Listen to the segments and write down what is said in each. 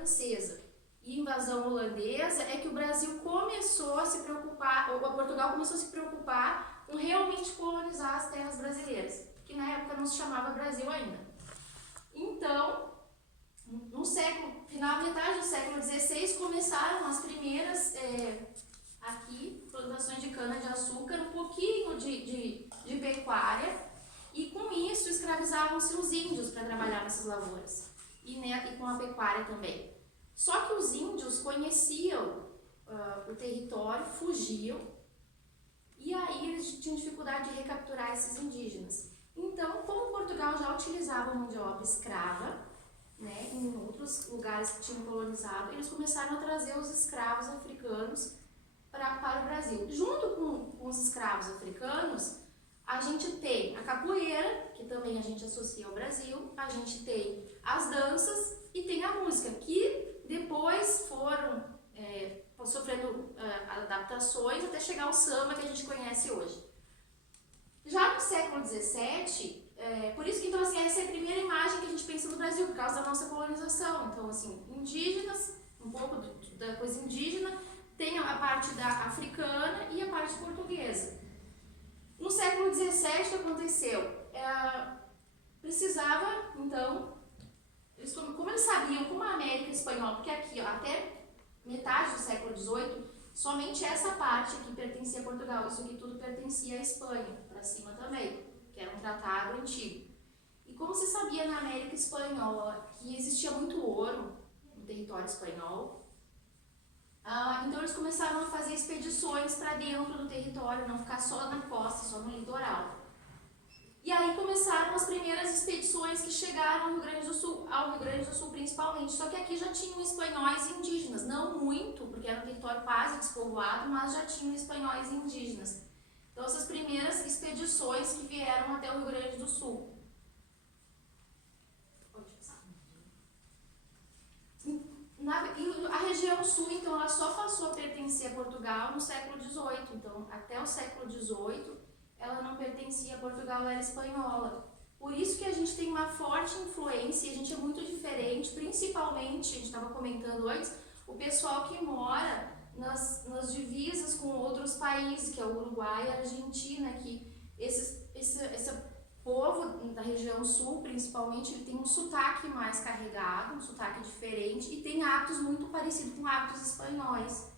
francesa e invasão holandesa é que o Brasil começou a se preocupar, ou Portugal começou a se preocupar com realmente colonizar as terras brasileiras, que na época não se chamava Brasil ainda. Então, no final, metade do século XVI, começaram as primeiras aqui, plantações de cana-de-açúcar, um pouquinho de pecuária, e com isso escravizavam-se os índios para trabalhar nessas lavouras, e com a pecuária também. Só que os índios conheciam o território, fugiam, e aí eles tinham dificuldade de recapturar esses indígenas. Então, como Portugal já utilizava mão de obra escrava, né, em outros lugares que tinham colonizado, eles começaram a trazer os escravos africanos para o Brasil. Junto com os escravos africanos, a gente tem a capoeira, que também a gente associa ao Brasil, a gente tem as danças e tem a música, que depois foram sofrendo adaptações até chegar ao samba que a gente conhece hoje. Já no século XVII, por isso que então, assim, essa é a primeira imagem que a gente pensa do Brasil, por causa da nossa colonização. Então, assim, indígenas, um pouco da coisa indígena, tem a parte da africana e a parte portuguesa. No século XVII, o que aconteceu? Precisava, então, como eles sabiam, como a América Espanhola, porque aqui, ó, até metade do século XVIII, somente essa parte aqui pertencia a Portugal, isso aqui tudo pertencia à Espanha, para cima também, que era um tratado antigo. E como se sabia na América Espanhola que existia muito ouro no território espanhol, então eles começaram a fazer expedições para dentro do território, não ficar só na costa, só no litoral. E aí começaram as primeiras expedições que chegaram ao Rio Grande do Sul principalmente, só que aqui já tinham espanhóis indígenas, não muito, porque era um território quase despovoado, mas já tinham espanhóis indígenas. Então essas primeiras expedições que vieram até o Rio Grande do Sul. A região sul, então, ela só passou a pertencer a Portugal no século XVIII, então até o século XVIII ela não pertencia a Portugal, ela era espanhola. Por isso que a gente tem uma forte influência, a gente é muito diferente, principalmente, a gente estava comentando antes, o pessoal que mora nas divisas com outros países, que é o Uruguai e a Argentina, que esse povo da região sul, principalmente, ele tem um sotaque mais carregado, um sotaque diferente, e tem hábitos muito parecidos com hábitos espanhóis.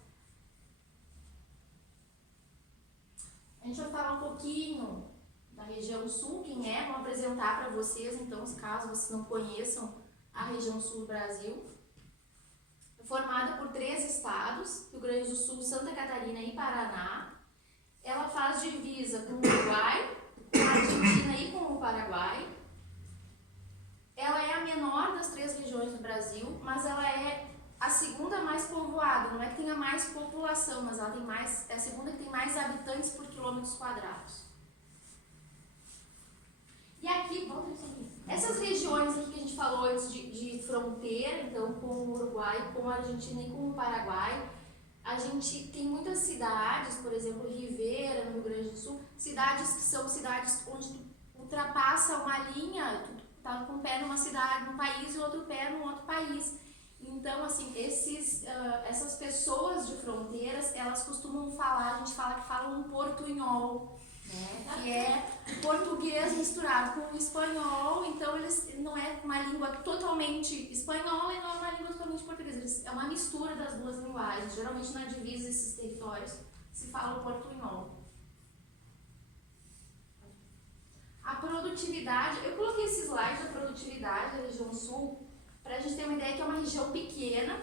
A gente vai falar um pouquinho da região sul, quem é, vou apresentar para vocês, então, caso vocês não conheçam a região sul do Brasil. É formada por 3 estados, Rio Grande do Sul, Santa Catarina e Paraná. Ela faz divisa com o Uruguai, com a Argentina e com o Paraguai. Ela é a menor das 3 regiões do Brasil, mas ela é a segunda mais povoada, não é que tenha mais população, mas ela tem mais, é a segunda que tem mais habitantes por quilômetros quadrados. E aqui, essas regiões aqui que a gente falou antes de fronteira, então com o Uruguai, com a Argentina e com o Paraguai, a gente tem muitas cidades, por exemplo, Rivera, no Rio Grande do Sul, cidades que são cidades onde tu ultrapassa uma linha, tu tá com um pé numa cidade, num país e outro pé num outro país. Então, assim, essas pessoas de fronteiras, elas costumam falar, a gente fala que falam um portunhol, né? Que é português misturado com o espanhol, então não é uma língua totalmente espanhola e não é uma língua totalmente portuguesa, é uma mistura das duas linguagens. Geralmente na divisa desses territórios se fala o portunhol. A produtividade, eu coloquei esse slide da produtividade da região sul, para a gente ter uma ideia que é uma região pequena,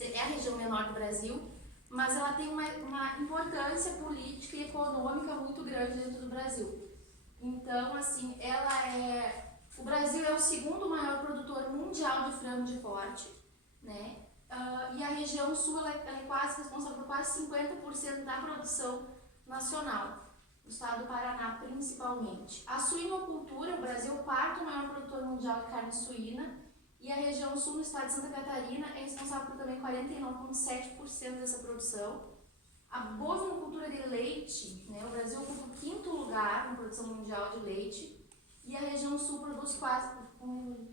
é a região menor do Brasil, mas ela tem uma importância política e econômica muito grande dentro do Brasil. Então, assim, o Brasil é o segundo maior produtor mundial de frango de corte, né? E a região sul ela é quase responsável por quase 50% da produção nacional, no estado do Paraná principalmente. A suinocultura, o Brasil é o 4º maior produtor mundial de carne suína, e a região sul, no estado de Santa Catarina, é responsável por também 49,7% dessa produção. A bovinocultura de leite, né, o Brasil ocupa o 5º lugar na produção mundial de leite, e a região sul produz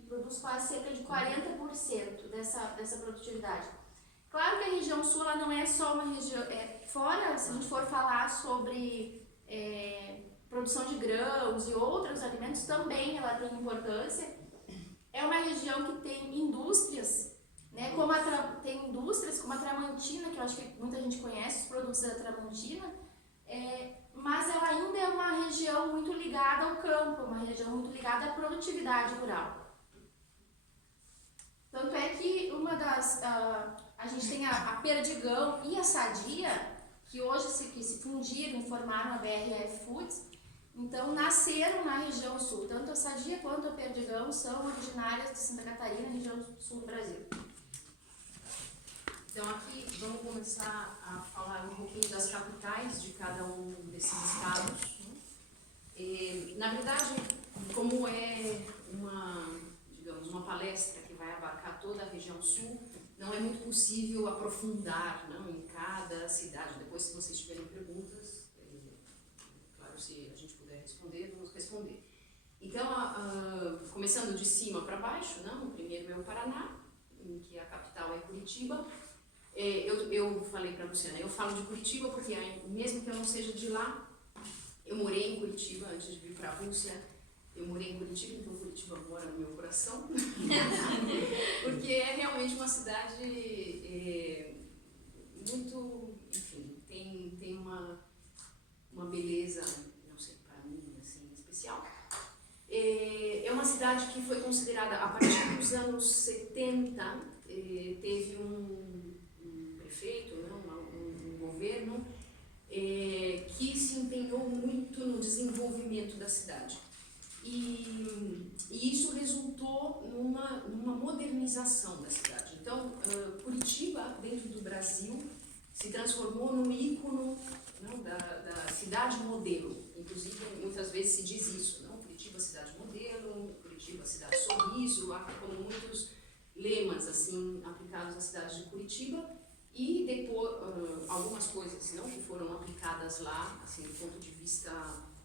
produz quase cerca de 40% dessa produtividade. Claro que a região sul ela não é só uma região, fora, se a gente for falar sobre produção de grãos e outros alimentos, também ela tem importância. É uma região que tem indústrias, né, tem indústrias como a Tramontina, que eu acho que muita gente conhece os produtos da Tramontina, mas ela ainda é uma região muito ligada ao campo, uma região muito ligada à produtividade rural. Tanto é que a gente tem a Perdigão e a Sadia, que hoje se fundiram e formaram a BRF Foods, então nasceram na região sul. Tanto a Sadia quanto a Perdigão são originárias de Santa Catarina, região sul do Brasil. Então aqui vamos começar a falar um pouquinho das capitais de cada um desses estados. Na verdade, como é uma palestra que vai abarcar toda a região sul, não é muito possível aprofundar, não, em cada cidade. Depois, se vocês tiverem perguntas, claro, se a gente puder responder, vamos responder. Então, começando de cima para baixo, não, o primeiro é o Paraná, em que a capital é Curitiba. Eu falei para a Luciana, eu falo de Curitiba porque, mesmo que eu não seja de lá, eu morei em Curitiba antes de vir para a Rússia. Eu morei em Curitiba, então Curitiba mora no meu coração, porque é realmente uma cidade muito, enfim, tem uma beleza, não sei, para mim, assim, especial. É uma cidade que foi considerada, a partir dos anos 70, teve um prefeito, um governo, que se empenhou muito no desenvolvimento da cidade. E isso resultou numa modernização da cidade. Então, Curitiba, dentro do Brasil, se transformou num ícone, não, da cidade modelo. Inclusive, muitas vezes se diz isso, não? Curitiba, cidade modelo, Curitiba, cidade sorriso, há como muitos lemas assim, aplicados à cidade de Curitiba. E depois, algumas coisas não, que foram aplicadas lá, assim, do ponto de vista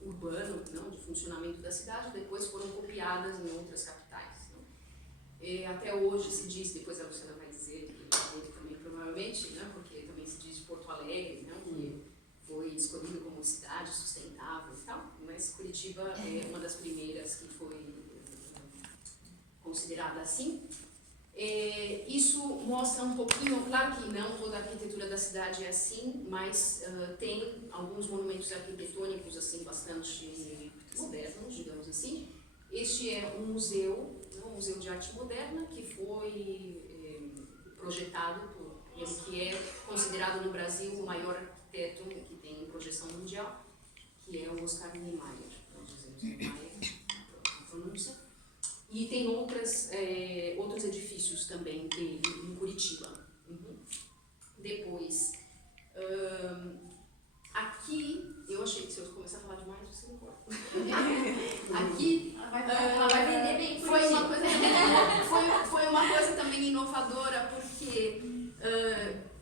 urbano, não, de funcionamento da cidade, depois foram copiadas em outras capitais. Não? Até hoje se diz, depois a Luciana vai dizer, que também provavelmente, né, porque também se diz Porto Alegre, não, que foi escolhido como cidade sustentável e tal, mas Curitiba é uma das primeiras que foi considerada assim. Isso mostra um pouquinho, claro que não toda a arquitetura da cidade é assim, mas tem alguns monumentos arquitetônicos assim, bastante modernos, digamos assim. Este é um museu de arte moderna, que foi projetado por ele, que é considerado no Brasil o maior arquiteto que tem projeção mundial, que é o Oscar Niemeyer, nós dizemos Niemeyer, a pronúncia. E tem outros edifícios também dele em Curitiba. Depois, aqui, eu achei que se eu começar a falar demais, você não corta. Aqui, ela vai vender bem foi uma coisa também inovadora, porque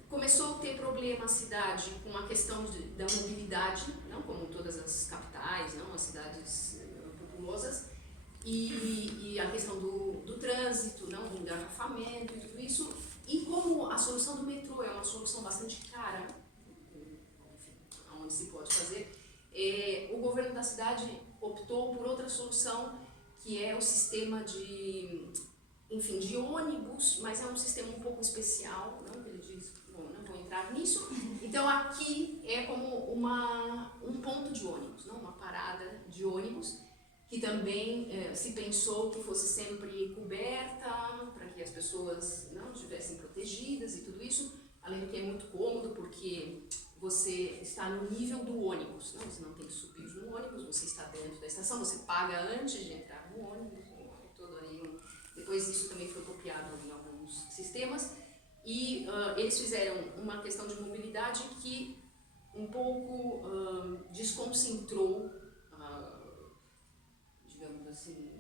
começou a ter problema a cidade com a questão da mobilidade, não como todas as capitais, não, as cidades populosas, e a questão do trânsito, não, do engarrafamento e tudo isso. E como a solução do metrô é uma solução bastante cara, enfim, onde se pode fazer, o governo da cidade optou por outra solução, que é o sistema de ônibus, mas é um sistema um pouco especial, não? Ele diz, bom, não vou entrar nisso. Então aqui é como um ponto de ônibus, não? Uma parada de ônibus, que também se pensou que fosse sempre coberta, para que as pessoas não estivessem protegidas e tudo isso, além do que é muito cômodo, porque você está no nível do ônibus, não? Você não tem que subir no ônibus, você está dentro da estação, você paga antes de entrar no ônibus, todo aí. Depois isso também foi copiado em alguns sistemas, e eles fizeram uma questão de mobilidade que um pouco desconcentrou, digamos assim,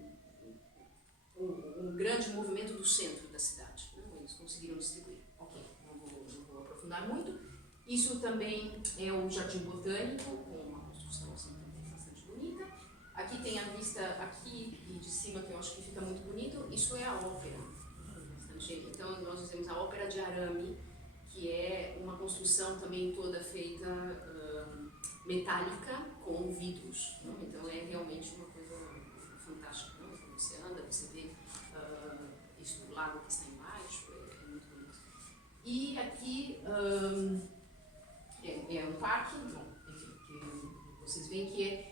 um grande movimento do centro da cidade. Não? Eles conseguiram distribuir. Ok, não vou aprofundar muito. Isso também é o Jardim Botânico, com uma construção assim, também bastante bonita. Aqui aqui tem a vista aqui e de cima, que eu acho que fica muito bonito, isso é a ópera. Então nós dizemos a ópera de arame, que é uma construção também toda feita metálica com vidros. Não? Então é realmente uma coisa fantástica. Não? Quando você anda, você vê isso, o lago que está embaixo, é muito bonito. E aqui é um parque, bom, enfim, que vocês veem que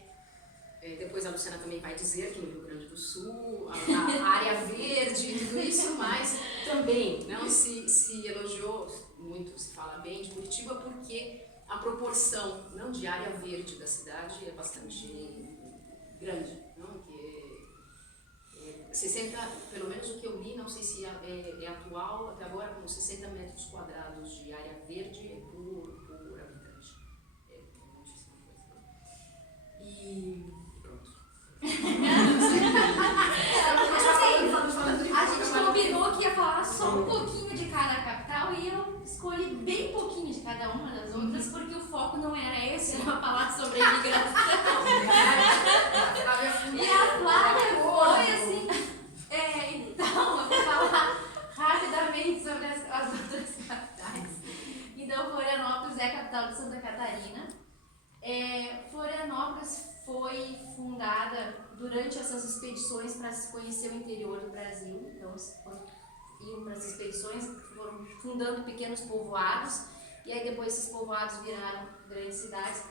depois a Luciana também vai dizer que no Rio Grande do Sul, a área verde e tudo isso, mas também não se elogiou muito, se fala bem de Curitiba, porque a proporção não, de área verde da cidade é bastante grande. Não? Que 60, pelo menos o que eu li, não sei se é atual, até agora, com 60 metros quadrados de área verde por habitante. É muitíssima coisa. E pronto. A gente combinou que ia falar só um pouquinho de cada capital e eu escolhi bem pouquinho de cada uma das outras, porque o foco não era esse, era falar sobre a imigração. E a Flávia foi assim. Então, eu vou falar rapidamente sobre as outras capitais. Então, Florianópolis é a capital de Santa Catarina. Florianópolis foi fundada durante essas expedições para se conhecer o interior do Brasil. Então, iam para as expedições, foram fundando pequenos povoados, e aí depois esses povoados viraram grandes cidades.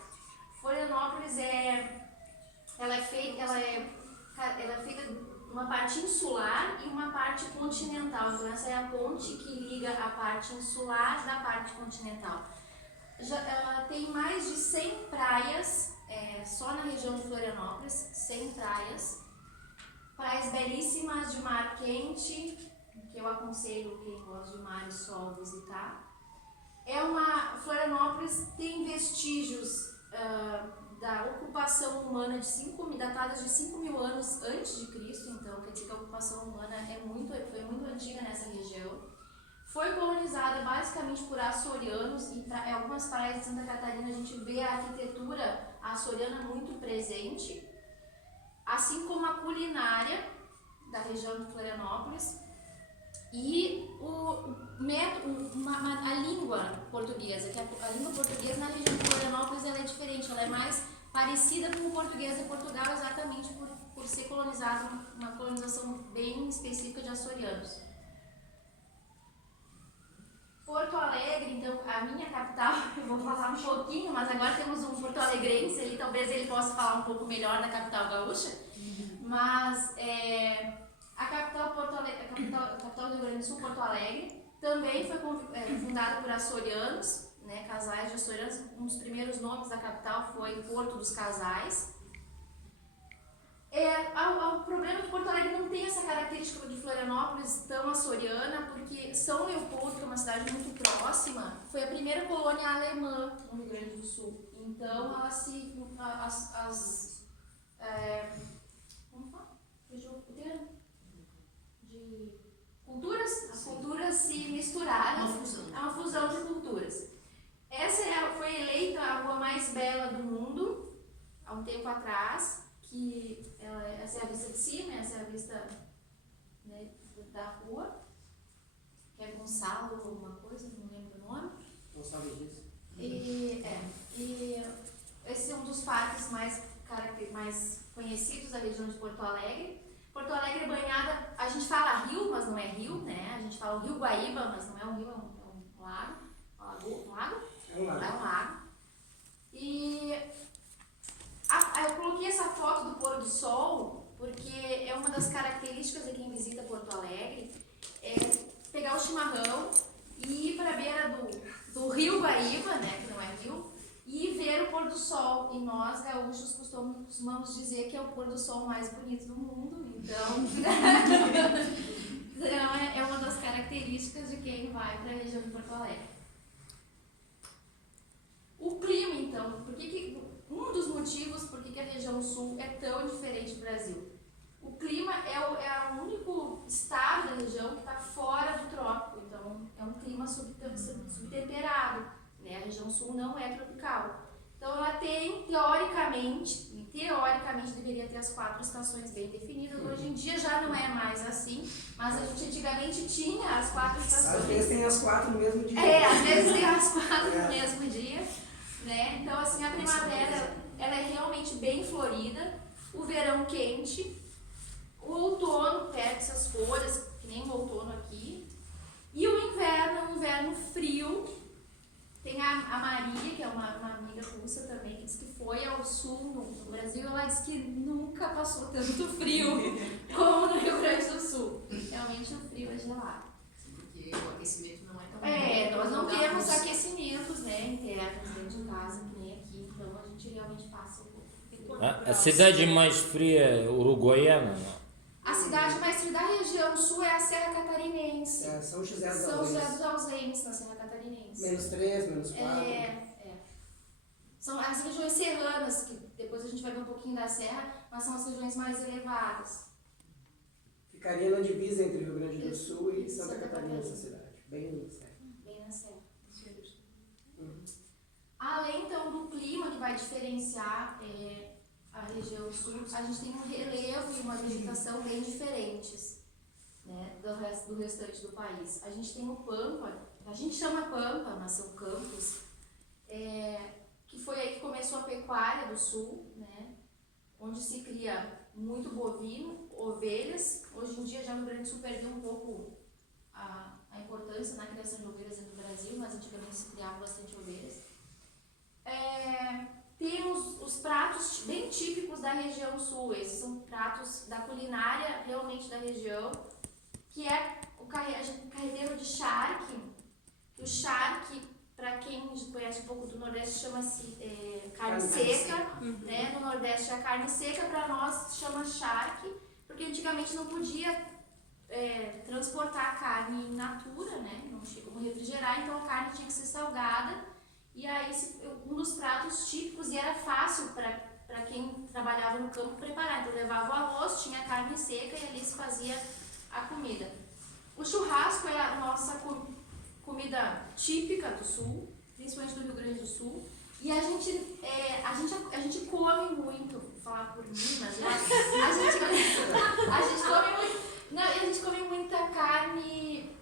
Florianópolis ela é feita uma parte insular e uma parte continental. Então, essa é a ponte que liga a parte insular da parte continental. Ela tem mais de 100 praias, só na região de Florianópolis, 100 praias. Praias belíssimas de mar quente, que eu aconselho quem gosta de mar e sol visitar. Florianópolis tem vestígios da ocupação humana datadas de 5.000 anos antes de Cristo, então quer dizer que a ocupação humana foi muito antiga nessa região. Foi colonizada basicamente por açorianos, e em algumas praias de Santa Catarina a gente vê a arquitetura açoriana muito presente, assim como a culinária da região de Florianópolis e a língua portuguesa, que a língua portuguesa na região de Florianópolis ela é diferente, ela é mais parecida com o português de Portugal, exatamente por ser colonizado, uma colonização bem específica de açorianos. Porto Alegre, então, a minha capital, eu vou falar um pouquinho, mas agora temos um porto-alegrense ali, talvez ele possa falar um pouco melhor da capital gaúcha, mas a capital do Rio Grande do Sul, Porto Alegre, também foi fundada por açorianos, né, casais de açorianos. Um dos primeiros nomes da capital foi Porto dos Casais. O problema é que Porto Alegre não tem essa característica de Florianópolis tão açoriana, porque São Leopoldo, que é uma cidade muito próxima, foi a primeira colônia alemã no Rio Grande do Sul. Então, como fala? As culturas se misturaram. É uma fusão de culturas. Essa foi eleita a rua mais bela do mundo, há um tempo atrás. Essa é a vista de cima, essa é a vista, né, da rua, que é Gonçalo alguma coisa, não lembro o nome. Gonçalo disso. E esse é um dos parques mais conhecidos da região de Porto Alegre. Porto Alegre é banhada, a gente fala rio, mas não é rio, né? A gente fala o Rio Guaíba, mas não é um rio, é um lago. Um lago? É um lago. É um lago. E eu coloquei essa foto do pôr do sol porque é uma das características de quem visita Porto Alegre, pegar o chimarrão e ir para a beira do Rio Guaíba, né, que não é rio, e ver o pôr do sol. E nós, gaúchos, costumamos dizer que é o pôr do sol mais bonito do mundo, então é uma das características de quem vai para a região de Porto Alegre. O clima, então, um dos motivos por que a região sul é tão diferente do Brasil. O clima é o único estado da região que está fora do trópico, então é um clima subtemperado, né? A região sul não é tropical. Então ela tem, teoricamente, teoricamente deveria ter as 4 estações bem definidas. Hoje em dia já não é mais assim, mas a gente antigamente tinha as 4 estações. Às vezes tem as 4 no mesmo dia. Às vezes tem as 4 no mesmo dia, né? Então, assim, a primavera, ela é realmente bem florida, o verão quente, o outono perde essas folhas, que nem o outono aqui, e o inverno é um inverno frio. Tem a Maria, que é uma amiga russa também, que diz que foi ao sul no Brasil, e ela disse que nunca passou tanto frio como no Rio Grande do Sul. Realmente o frio é gelado. Porque o aquecimento não é tão Nós não da temos Rússia. aquecimentos, né, internos dentro de casa, que nem aqui, então a gente realmente passa um pouco. A cidade mais fria é Uruguaiana, não? A cidade mais fria da região sul é a Serra Catarinense. São José dos São José Ausentes. dos Ausentes, na Serra Catarinense. -3, -4. São as regiões serranas, que depois a gente vai ver um pouquinho da serra, mas são as regiões mais elevadas. Ficaria na divisa entre Rio Grande do Sul e Santa Santa Catarina, Catarina. essa cidade. Bem no céu. Bem na serra. Além então do clima que vai diferenciar a região sul, a gente tem um relevo e uma vegetação bem diferentes, né, do restante do país. A gente tem o Pampa, a gente chama Pampa, mas são campos, que foi aí que começou a pecuária do sul, né, onde se cria muito bovino, ovelhas. Hoje em dia já no Rio Grande do Sul perdeu um pouco a importância na criação de ovelhas no Brasil, mas antigamente se criava bastante ovelhas. Temos os pratos bem típicos da região sul, esses são pratos da culinária realmente da região, que é o carreteiro de charque. O charque, para quem conhece um pouco do Nordeste, chama-se carne seca, né? No Nordeste é carne seca, para nós chama charque, porque antigamente não podia transportar a carne in natura, né? Não tinha como refrigerar, então a carne tinha que ser salgada. E aí, um dos pratos típicos, e era fácil para quem trabalhava no campo preparar. Então, levava o arroz, tinha a carne seca e ali se fazia a comida. O churrasco é a nossa comida típica do Sul, principalmente do Rio Grande do Sul. E a gente come muito, vou falar por mim, mas a gente come muita carne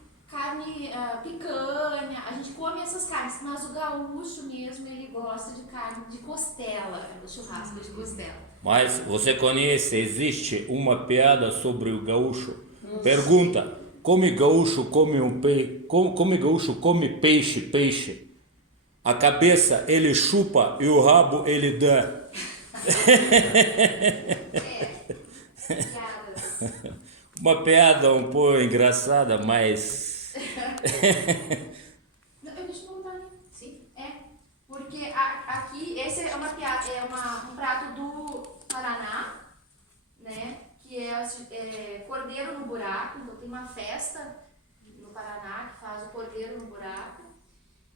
picanha, a gente come essas carnes, mas o gaúcho mesmo, ele gosta de carne de costela, do churrasco de costela. Mas você conhece, existe uma piada sobre o gaúcho? Pergunta, come gaúcho come peixe? A cabeça ele chupa e o rabo ele dá. Piadas. Uma piada um pouco engraçada, mas... Deixa eu contar, né? Sim. Porque aqui, esse é uma piada, um prato do Paraná, né? Que é cordeiro no buraco. Então tem uma festa no Paraná que faz o cordeiro no buraco.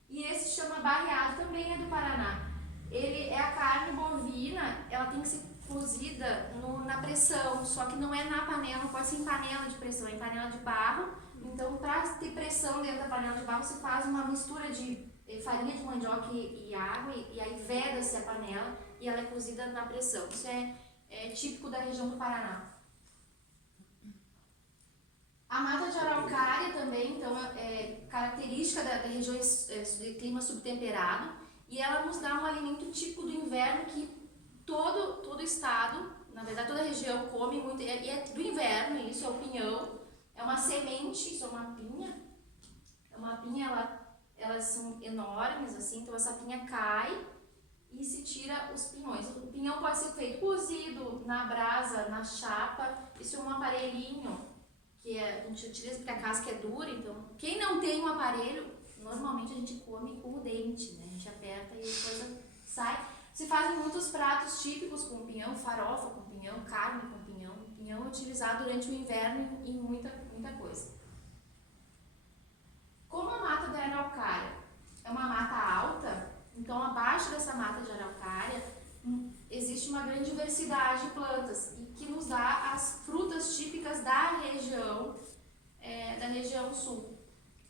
E esse chama barreado, também é do Paraná. Ele é a carne bovina, ela tem que ser cozida na pressão, só que não é na panela, não pode ser em panela de pressão, é em panela de barro. Então, para ter pressão dentro da panela de barro, se faz uma mistura de farinha de mandioca e água, e aí veda-se a panela e ela é cozida na pressão. Isso é típico da região do Paraná. A mata de araucária também, então, é característica da regiões de clima subtemperado, e ela nos dá um alimento típico do inverno que todo o estado, na verdade toda a região come muito, e é do inverno, isso é o pinhão. É uma semente, isso é uma pinha. Elas são enormes, assim, então essa pinha cai e se tira os pinhões. O pinhão pode ser feito cozido, na brasa, na chapa. Isso é um aparelhinho que a gente utiliza porque a casca é dura, então quem não tem um aparelho, normalmente a gente come com o dente, né? A gente aperta e a coisa sai. Se fazem muitos pratos típicos com pinhão, farofa com pinhão, carne com pinhão. O pinhão é utilizado durante o inverno em muita coisa. Como a mata da araucária é uma mata alta, então abaixo dessa mata de araucária existe uma grande diversidade de plantas e que nos dá as frutas típicas da região sul,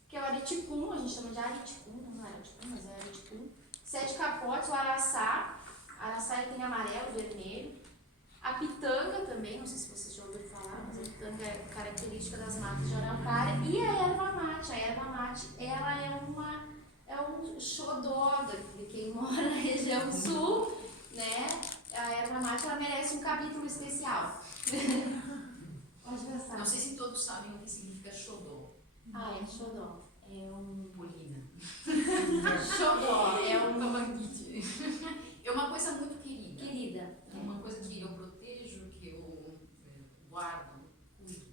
que é o ariticum, a gente chama de ariticum, não é ariticum, mas é ariticum. Sete capotes, o araçá ele tem amarelo, vermelho. A pitanga também, não sei se vocês já ouviram falar, mas a pitanga é característica das matas de araucária. E a erva mate. A erva mate, ela é um xodó de quem mora na região sul, né? A erva mate, ela merece um capítulo especial. Pode pensar. Não sei se todos sabem o que significa xodó. É xodó. É um... Polina. Xodó, é um... Camanguite. É uma coisa muito querida. Querida. É uma coisa que eu protejo, que eu guardo, cuido.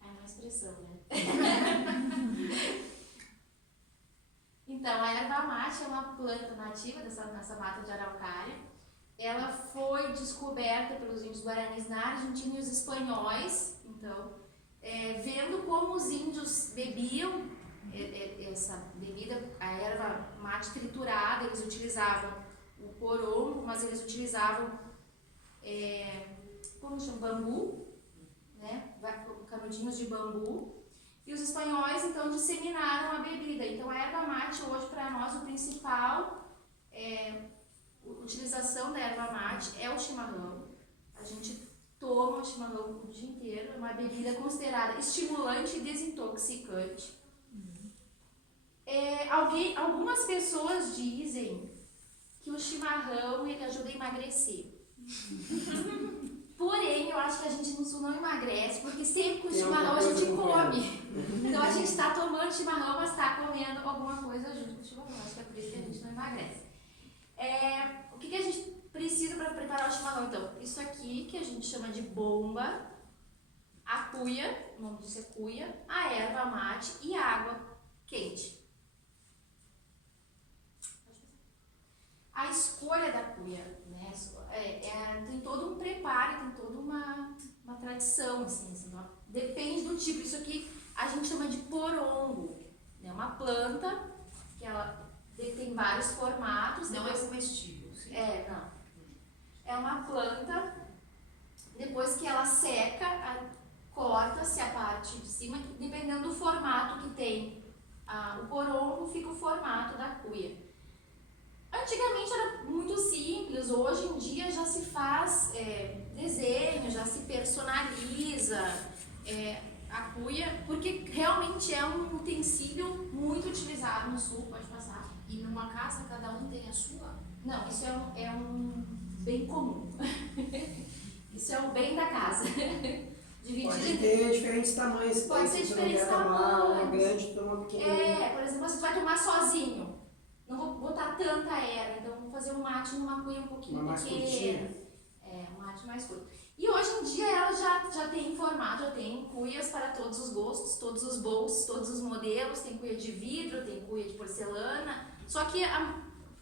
É uma expressão, né? Então, a erva mate é uma planta nativa dessa mata de araucária. Ela foi descoberta pelos índios guaranis na Argentina e os espanhóis. Então, vendo como os índios bebiam essa bebida, a erva mate triturada, eles utilizavam o porongo, mas eles utilizavam como chama? Bambu, né? Canudinhos de bambu. E os espanhóis, então, disseminaram a bebida. Então, a erva mate, hoje, para nós, o principal utilização da erva mate é o chimarrão. A gente toma o chimarrão o dia inteiro. É uma bebida considerada estimulante e desintoxicante. Algumas pessoas dizem que o chimarrão ele ajuda a emagrecer. Porém, eu acho que a gente no sul não emagrece, porque sempre com o chimarrão a gente come. Então a gente está tomando chimarrão, mas está comendo alguma coisa junto com o chimarrão. Acho que é por isso que a gente não emagrece. O que a gente precisa para preparar o chimarrão? Então, isso aqui que a gente chama de bomba, a cuia, o nome disso é cuia, a erva mate e a água quente. A escolha da cuia, né? Tem todo um preparo, tem toda uma tradição, assim, depende do tipo. Isso aqui a gente chama de porongo, é uma planta que ela tem vários formatos. Não é comestível. Sim. Não. É uma planta, depois que ela seca, corta-se a parte de cima, dependendo do formato que tem o porongo, fica o formato da cuia. Antigamente era muito simples, hoje em dia já se faz desenho, já se personaliza a cuia, porque realmente é um utensílio muito utilizado no sul, pode passar. E numa casa cada um tem a sua? Não, isso é um bem comum. Isso é o bem da casa. Pode ter diferentes tamanhos. Pode ser se você não diferentes quer tomar uma tamanhos. grande, toma uma pequenininha. Por exemplo, você vai tomar sozinho. Não vou botar tanta erva, então vou fazer um mate numa cuia um pouquinho Uma mais pequena. curtinha. Um mate mais curto. E hoje em dia ela já tem formato, já tem cuias para todos os gostos, todos os bolsos, todos os modelos. Tem cuia de vidro, tem cuia de porcelana. Só que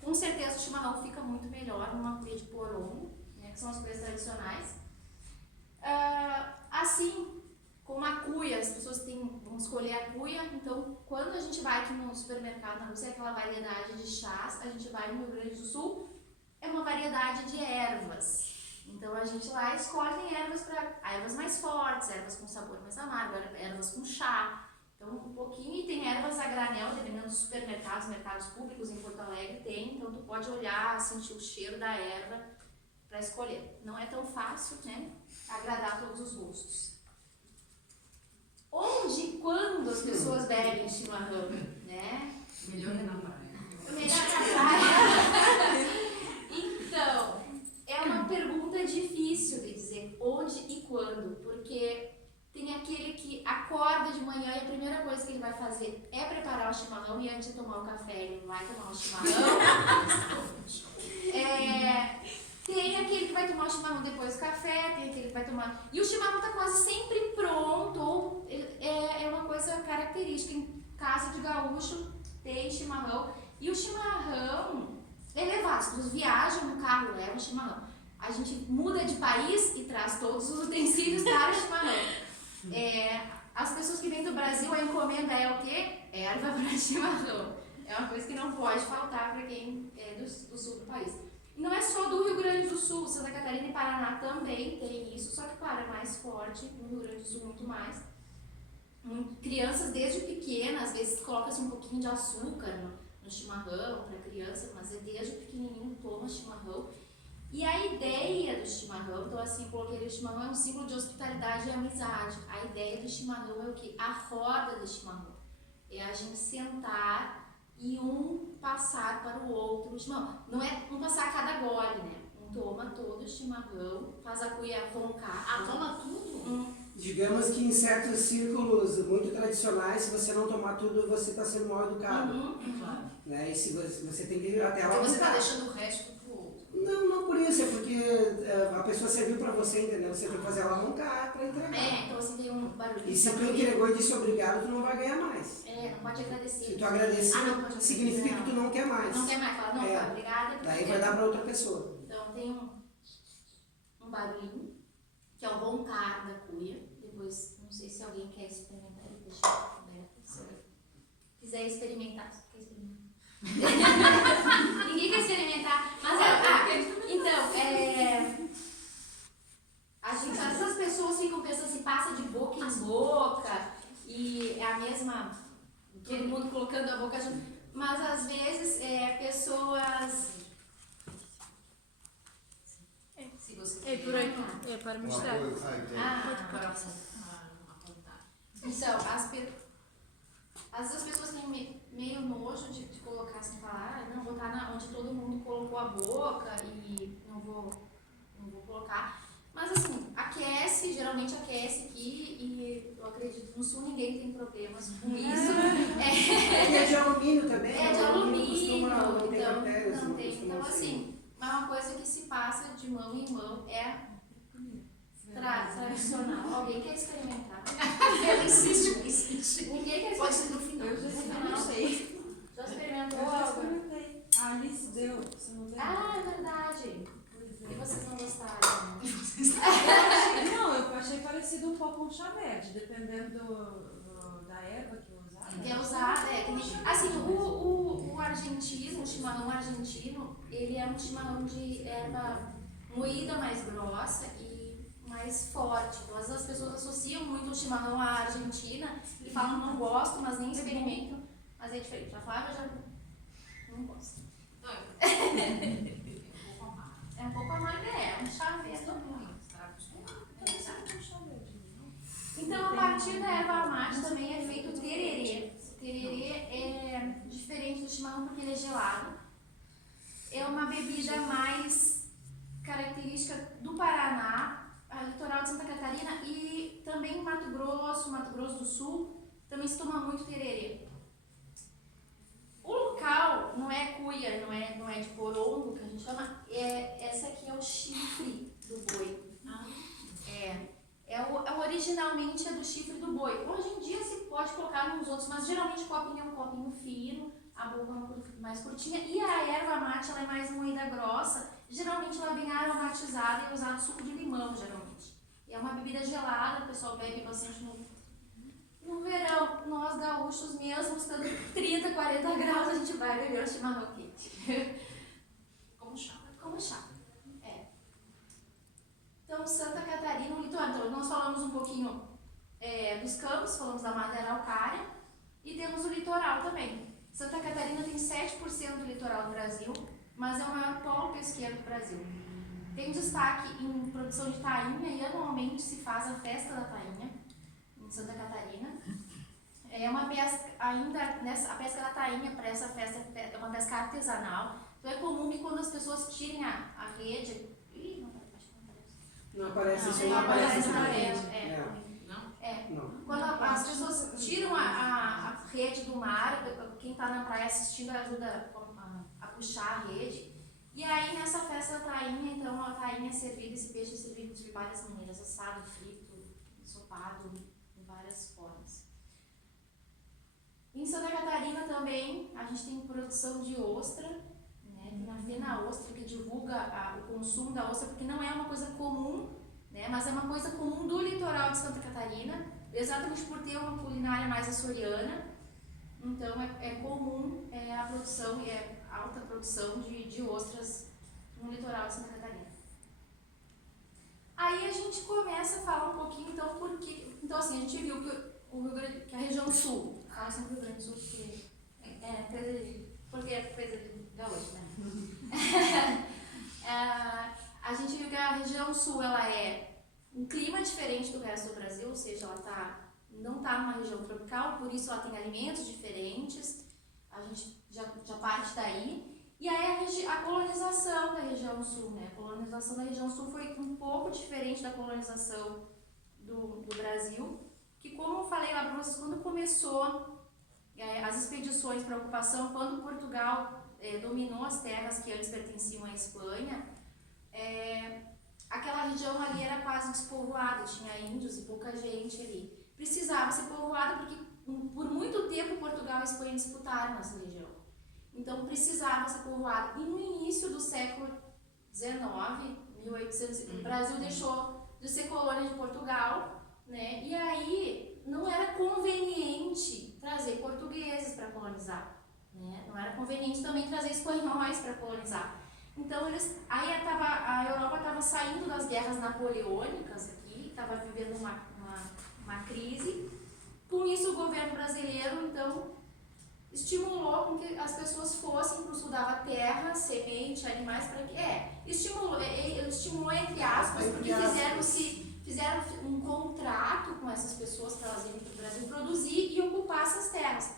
com certeza o chimarrão fica muito melhor numa cuia de porongo, né, que são as cuias tradicionais. Assim como a cuia, as pessoas vão escolher a cuia. Então, quando a gente vai aqui no supermercado, na Rússia, aquela variedade de chás, a gente vai no Rio Grande do Sul, é uma variedade de ervas. Então, a gente lá escolhe ervas mais fortes, ervas com sabor mais amargo, ervas com chá. Então, um pouquinho, e tem ervas a granel, dependendo dos supermercados, mercados públicos em Porto Alegre tem. Então, tu pode olhar, sentir o cheiro da erva para escolher. Não é tão fácil, né, agradar todos os gostos. Onde e quando as pessoas bebem chimarrão, né? Melhor é na praia. Melhor na praia. Então, é uma pergunta difícil de dizer onde e quando, porque tem aquele que acorda de manhã e a primeira coisa que ele vai fazer é preparar o chimarrão, e antes de tomar o café ele vai tomar o chimarrão. Tem aquele que vai tomar o chimarrão depois do café, tem aquele que vai tomar... E o chimarrão está quase sempre pronto, ou é uma coisa característica. Em casa de gaúcho tem chimarrão. E o chimarrão é levado. Se você viaja no carro, leva o chimarrão. A gente muda de país e traz todos os utensílios para o chimarrão. As pessoas que vêm do Brasil, a encomenda é o quê? Erva para chimarrão. É uma coisa que não pode faltar para quem é do sul do país. Não é só do Rio Grande do Sul, Santa Catarina e Paraná também tem isso, só que, claro, é mais forte, no Rio Grande do Sul muito mais. Crianças desde pequenas, às vezes coloca-se um pouquinho de açúcar no chimarrão para criança, mas desde pequenininho toma chimarrão. E a ideia do chimarrão, então assim, coloquei o chimarrão é um símbolo de hospitalidade e amizade. A ideia do chimarrão é o quê? A roda do chimarrão. É a gente sentar e um passar para o outro o chimarrão. Não é um passar cada gole, né? Um toma todo o chimarrão, faz a cuia roncar. Ah, toma tudo? Digamos que em certos círculos muito tradicionais, se você não tomar tudo, você está sendo mal educado. Claro. Né? E se você tem que ir até lá Então você está buscar. deixando o resto pro outro. Não por isso, é porque a pessoa serviu para você, entendeu? Você tem que fazer ela roncar para entregar. Então assim, tem um barulho. E se tu entregou e disse obrigado, tu não vai ganhar mais. Não pode agradecer. Se tu agradecer, não pode significa agradecer, que tu não quer mais. Não quer mais, fala, não, tá, obrigada. Daí vai dar para outra pessoa. Então tem um barulhinho, que é o roncar da cuia. Depois, não sei se alguém quer experimentar. Deixa eu ver. Se quiser experimentar, você quer experimentar? Ninguém quer experimentar. Mas essas pessoas ficam pensando assim, passa de boca em boca e é a mesma, todo mundo colocando a boca junto. Mas às vezes pessoas. Se você É por aqui, é para mostrar. Então, às vezes as pessoas têm meio nojo de colocar assim, falar, não, vou botar onde todo mundo colocou a boca e não vou colocar. Mas assim, aquece, geralmente aquece aqui e eu acredito no sul ninguém tem problemas com isso. E é de alumínio também? É de alumínio, não tem então bactérias, não tem. costuma Então ser. assim, mas uma coisa que se passa de mão em mão é tradicional. Alguém quer experimentar? Eu insisto. Ninguém quer Pode experimentar. ser no final. Eu já sei. Já experimentou Eu já algo? experimentei. A Alice deu, você não deu? Ah, é verdade. E vocês não gostaram? Não, eu achei parecido um pouco com chá verde, dependendo da erva que eu usava. Quer usar, assim, o argentino, o chimarrão argentino, ele é um chimarrão de erva moída mais grossa e mais forte. Então, às vezes as pessoas associam muito o chimarrão à Argentina e falam, não gosto, mas nem experimentam. Mas é diferente. A Flávia já não gosta. É um pouco amargo, é um chá verde. Então, a partir da erva mate também é feito o tererê. O tererê é diferente do chimarrão porque ele é gelado. É uma bebida mais característica do Paraná, a litoral de Santa Catarina e também Mato Grosso do Sul, também se toma muito tererê. O local não é cuia, não é de porongo que a gente chama, essa aqui é o chifre do boi. Originalmente é do chifre do boi. Hoje em dia se pode colocar nos outros, mas geralmente o copinho é um copinho fino, a boca é uma mais curtinha e a erva mate ela é mais moída grossa. Geralmente ela vem aromatizada e é usado suco de limão, geralmente. E é uma bebida gelada, o pessoal bebe bastante no verão. Nós gaúchos mesmo, estando 30, 40 graus, a gente vai beber o chimarrão quente. Como chá. Como chá. Então, Santa Catarina, o litoral. Então, nós falamos um pouquinho dos campos, falamos da Mata Araucária e temos o litoral também. Santa Catarina tem 7% do litoral do Brasil, mas é o maior polo pesqueiro do Brasil. Tem destaque em produção de tainha e anualmente se faz a festa da tainha em Santa Catarina. É uma pesca, a pesca da tainha para essa festa é uma pesca artesanal. Então é comum que quando as pessoas tirem a rede. Não aparece isso aí, Não aparece na na rede. rede. Não. Quando as pessoas tiram a rede do mar, quem está na praia assistindo ajuda a puxar a rede. E aí nessa festa da tainha, então a tainha é servida, esse peixe é servido de várias maneiras, assado, frito, ensopado, de várias formas. Em Santa Catarina também a gente tem produção de ostra, né? Tem a Fena Ostra que divulga o consumo da ostra, porque não é uma coisa comum, né? Mas é uma coisa comum do litoral de Santa Catarina, exatamente por ter uma culinária mais açoriana. Então é comum a produção, alta produção de ostras no litoral de Santa Catarina. Aí a gente começa a falar um pouquinho, então, então assim, a gente viu que a região sul, fala sempre Rio Grande do Sul, porque é coisa de gaúcho, né? sul ela é um clima diferente do resto do Brasil, ou seja, ela não está numa região tropical, por isso ela tem alimentos diferentes, a gente já parte daí. E aí a colonização da região sul, né? A colonização da região sul foi um pouco diferente da colonização do Brasil, que como eu falei lá para vocês, quando começou as expedições para ocupação, quando Portugal dominou as terras que antes pertenciam à Espanha, aquela região ali era quase despovoada, tinha índios e pouca gente ali. Precisava ser povoada porque por muito tempo Portugal e Espanha disputaram essa região. Então precisava ser povoado. E no início do século XIX, 1800, o Brasil deixou de ser colônia de Portugal, né? E aí não era conveniente trazer portugueses para colonizar, né? Não era conveniente também trazer espanhóis para colonizar. Então a Europa estava saindo das guerras napoleônicas aqui, estava vivendo uma crise. Com isso o governo brasileiro então estimulou com que as pessoas fossem para o sul, dava terra, semente, animais, para que estimulou entre aspas, porque fizeram um contrato com essas pessoas para elas irem para o Brasil produzir e ocupar essas terras.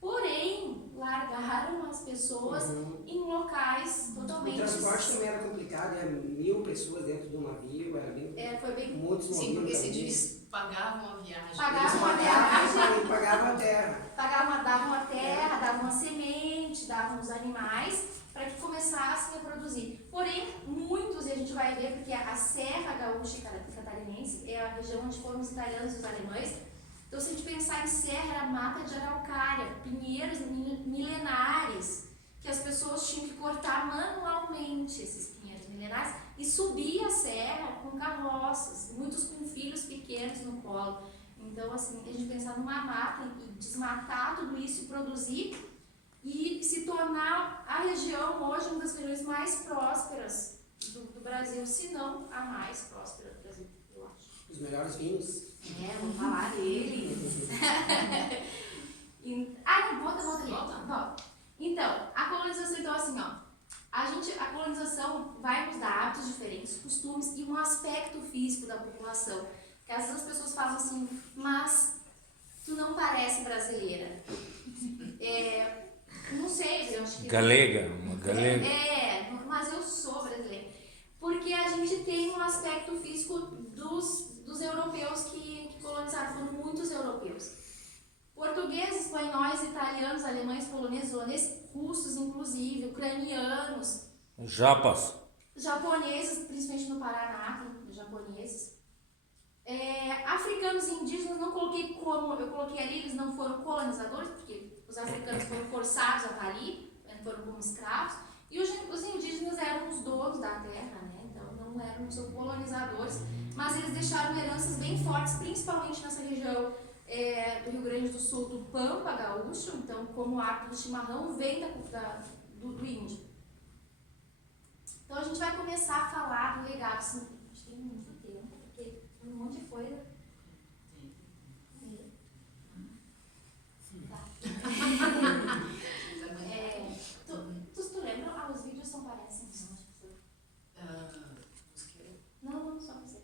Porém, largaram as pessoas em locais totalmente... O transporte também era complicado, 1.000 pessoas dentro do navio, era bem... foi bem... Muitos Sim, porque se também. eles pagavam a viagem. Pagavam a viagem e pagavam a terra. Davam a terra, davam uma semente, davam os animais para que começassem a produzir. Porém, muitos, e a gente vai ver, porque a Serra Gaúcha e Catarinense é a região onde foram os italianos e os alemães. Então, se a gente pensar em serra, era mata de araucária, pinheiros milenares, que as pessoas tinham que cortar manualmente esses pinheiros milenares e subir a serra com carroças, muitos com filhos pequenos no colo. Então, assim, a gente pensar numa mata e desmatar tudo isso e produzir e se tornar a região hoje uma das regiões mais prósperas do Brasil, se não a mais próspera do Brasil, eu acho. Os melhores vinhos. Vou falar dele. Volta. Então, a colonização, então, assim, a colonização vai nos dar hábitos diferentes, costumes e um aspecto físico da população. Que às vezes as pessoas falam assim, mas tu não parece brasileira. Não sei, eu acho que... Galega, uma galega. Mas eu sou brasileira. Porque a gente tem um aspecto físico dos europeus que colonizaram, foram muitos europeus. Portugueses, espanhóis, italianos, alemães, poloneses, holandeses, russos inclusive, ucranianos. Japas. Japoneses, principalmente no Paraná, tem japoneses. Africanos e indígenas, não coloquei como, eu coloquei ali, eles não foram colonizadores, porque os africanos foram forçados a estar ali, foram como escravos, e os indígenas eram os donos da terra, né? Então não eram só colonizadores, mas eles deixaram heranças bem fortes, principalmente nessa região do Rio Grande do Sul, do Pampa Gaúcho, então como o hábito do chimarrão vem do índio. Então a gente vai começar a falar do legado, assim, acho que tem muito tempo, porque tem um monte de coisa. Tá. Tu lembra? Os vídeos só parecem. Não, só você.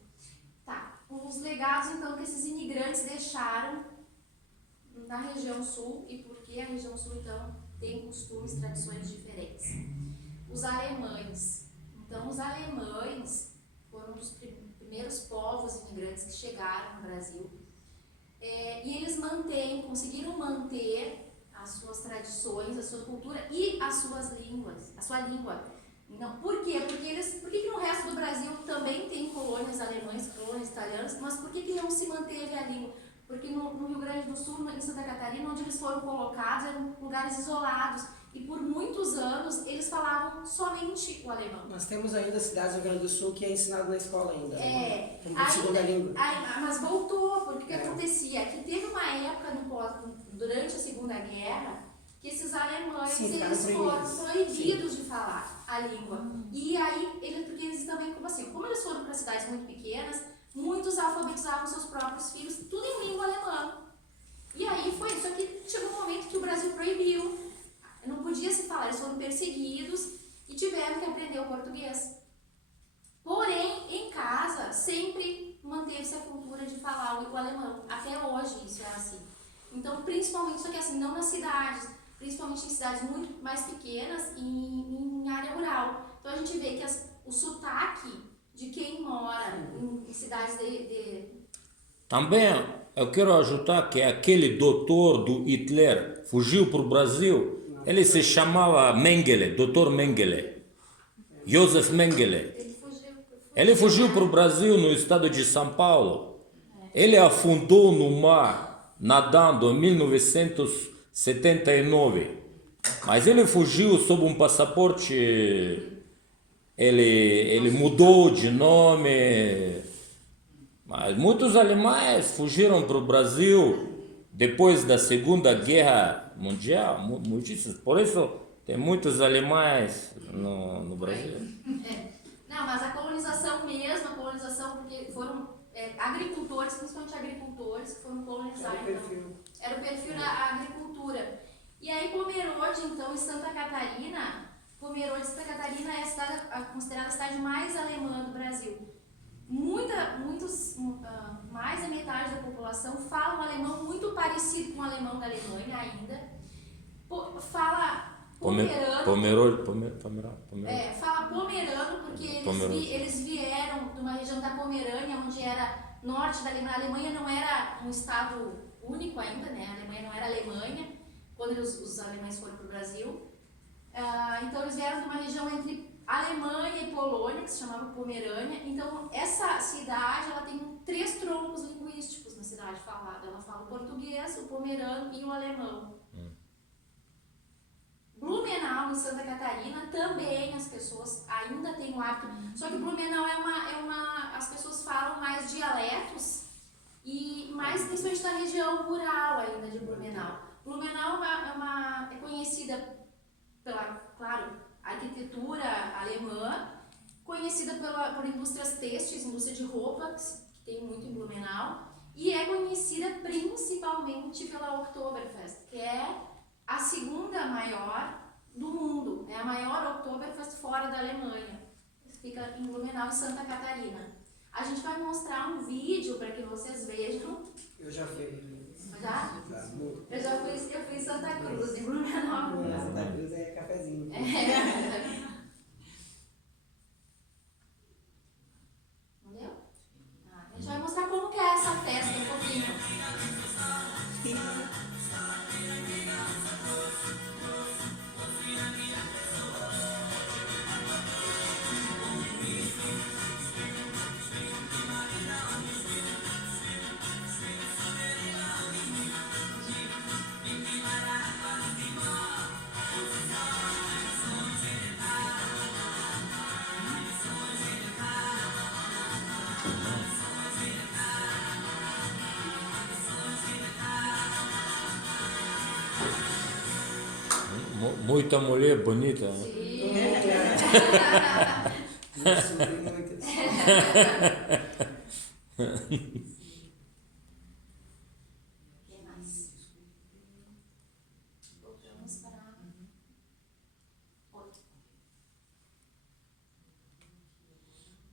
Tá. Os legados, então, que esses imigrantes deixaram na região sul e por que a região sul, então, tem costumes, tradições diferentes. Os alemães. Então, os alemães foram um dos primeiros povos imigrantes que chegaram no Brasil. E eles conseguiram manter as suas tradições, a sua cultura e a sua língua. Então, por quê? Por que no resto do Brasil também tem colônias alemãs, colônias italianas, mas por que não se manteve a língua? Porque no Rio Grande do Sul, em Santa Catarina, onde eles foram colocados, eram lugares isolados. E por muitos anos, eles falavam somente o alemão. Nós temos ainda cidades do Rio Grande do Sul que é ensinado na escola ainda. Como segunda ainda, língua. mas voltou, porque o que acontecia? Que teve uma época durante a Segunda Guerra que esses alemães eles foram proibidos de falar a língua. E aí, porque eles também, como eles foram para cidades muito pequenas, muitos alfabetizavam seus próprios filhos, tudo em língua alemã. E aí foi isso. Aqui chegou um momento que o Brasil proibiu. Não podia se falar, eles foram perseguidos e tiveram que aprender o português. Porém, em casa, falar o alemão. Até hoje isso é assim. Então, principalmente, só que assim, não nas cidades, principalmente em cidades muito mais pequenas e em área rural. Então a gente vê que o sotaque de quem mora em cidades Também eu quero ajudar que aquele doutor do Hitler fugiu para o Brasil. Ele se chamava Mengele, doutor Mengele. Joseph Mengele. Ele fugiu para o Brasil no estado de São Paulo. Ele afundou no mar, nadando em 1979. Mas ele fugiu sob um passaporte. Ele mudou de nome. Mas muitos alemães fugiram para o Brasil depois da Segunda Guerra Mundial. Muitíssimos. Por isso tem muitos alemães no Brasil. Não, mas a colonização mesmo, porque foram agricultores, principalmente agricultores, que foram colonizados. Era o perfil da agricultura. E aí Pomerode, então, em Santa Catarina, Pomerode, Santa Catarina é a cidade, considerada a cidade mais alemã do Brasil. Mais da metade da população fala um alemão muito parecido com o alemão da Alemanha ainda. Fala pomerano. Fala pomerano porque eles vieram de uma região da Pomerânia, onde era norte da Alemanha. A Alemanha não era um estado único ainda, né? A Alemanha não era Alemanha quando os alemães foram para o Brasil. Então eles vieram de uma região entre Alemanha e Polônia, que se chamava Pomerânia. Então essa cidade ela tem 3 troncos linguísticos na cidade falada. Ela fala o português, o pomerano e o alemão. Blumenau, em Santa Catarina, também as pessoas ainda têm o hábito. Só que Blumenau as pessoas falam mais dialetos e mais principalmente na região rural ainda de Blumenau. Blumenau é conhecida pela, claro, arquitetura alemã, conhecida por indústrias têxteis, indústria de roupa, que tem muito em Blumenau, e é conhecida principalmente pela Oktoberfest, que é a segunda maior do mundo, é a maior Oktoberfest fora da Alemanha. Fica em Blumenau e Santa Catarina. A gente vai mostrar um vídeo para que vocês vejam. Eu já fui. Já? Eu fui em Santa Cruz, em Blumenau. Santa Cruz é cafezinho. Entendeu? A gente vai mostrar como que é essa festa um pouquinho. Muita mulher bonita. Né? Isso, tem muitas. Voltamos para outro.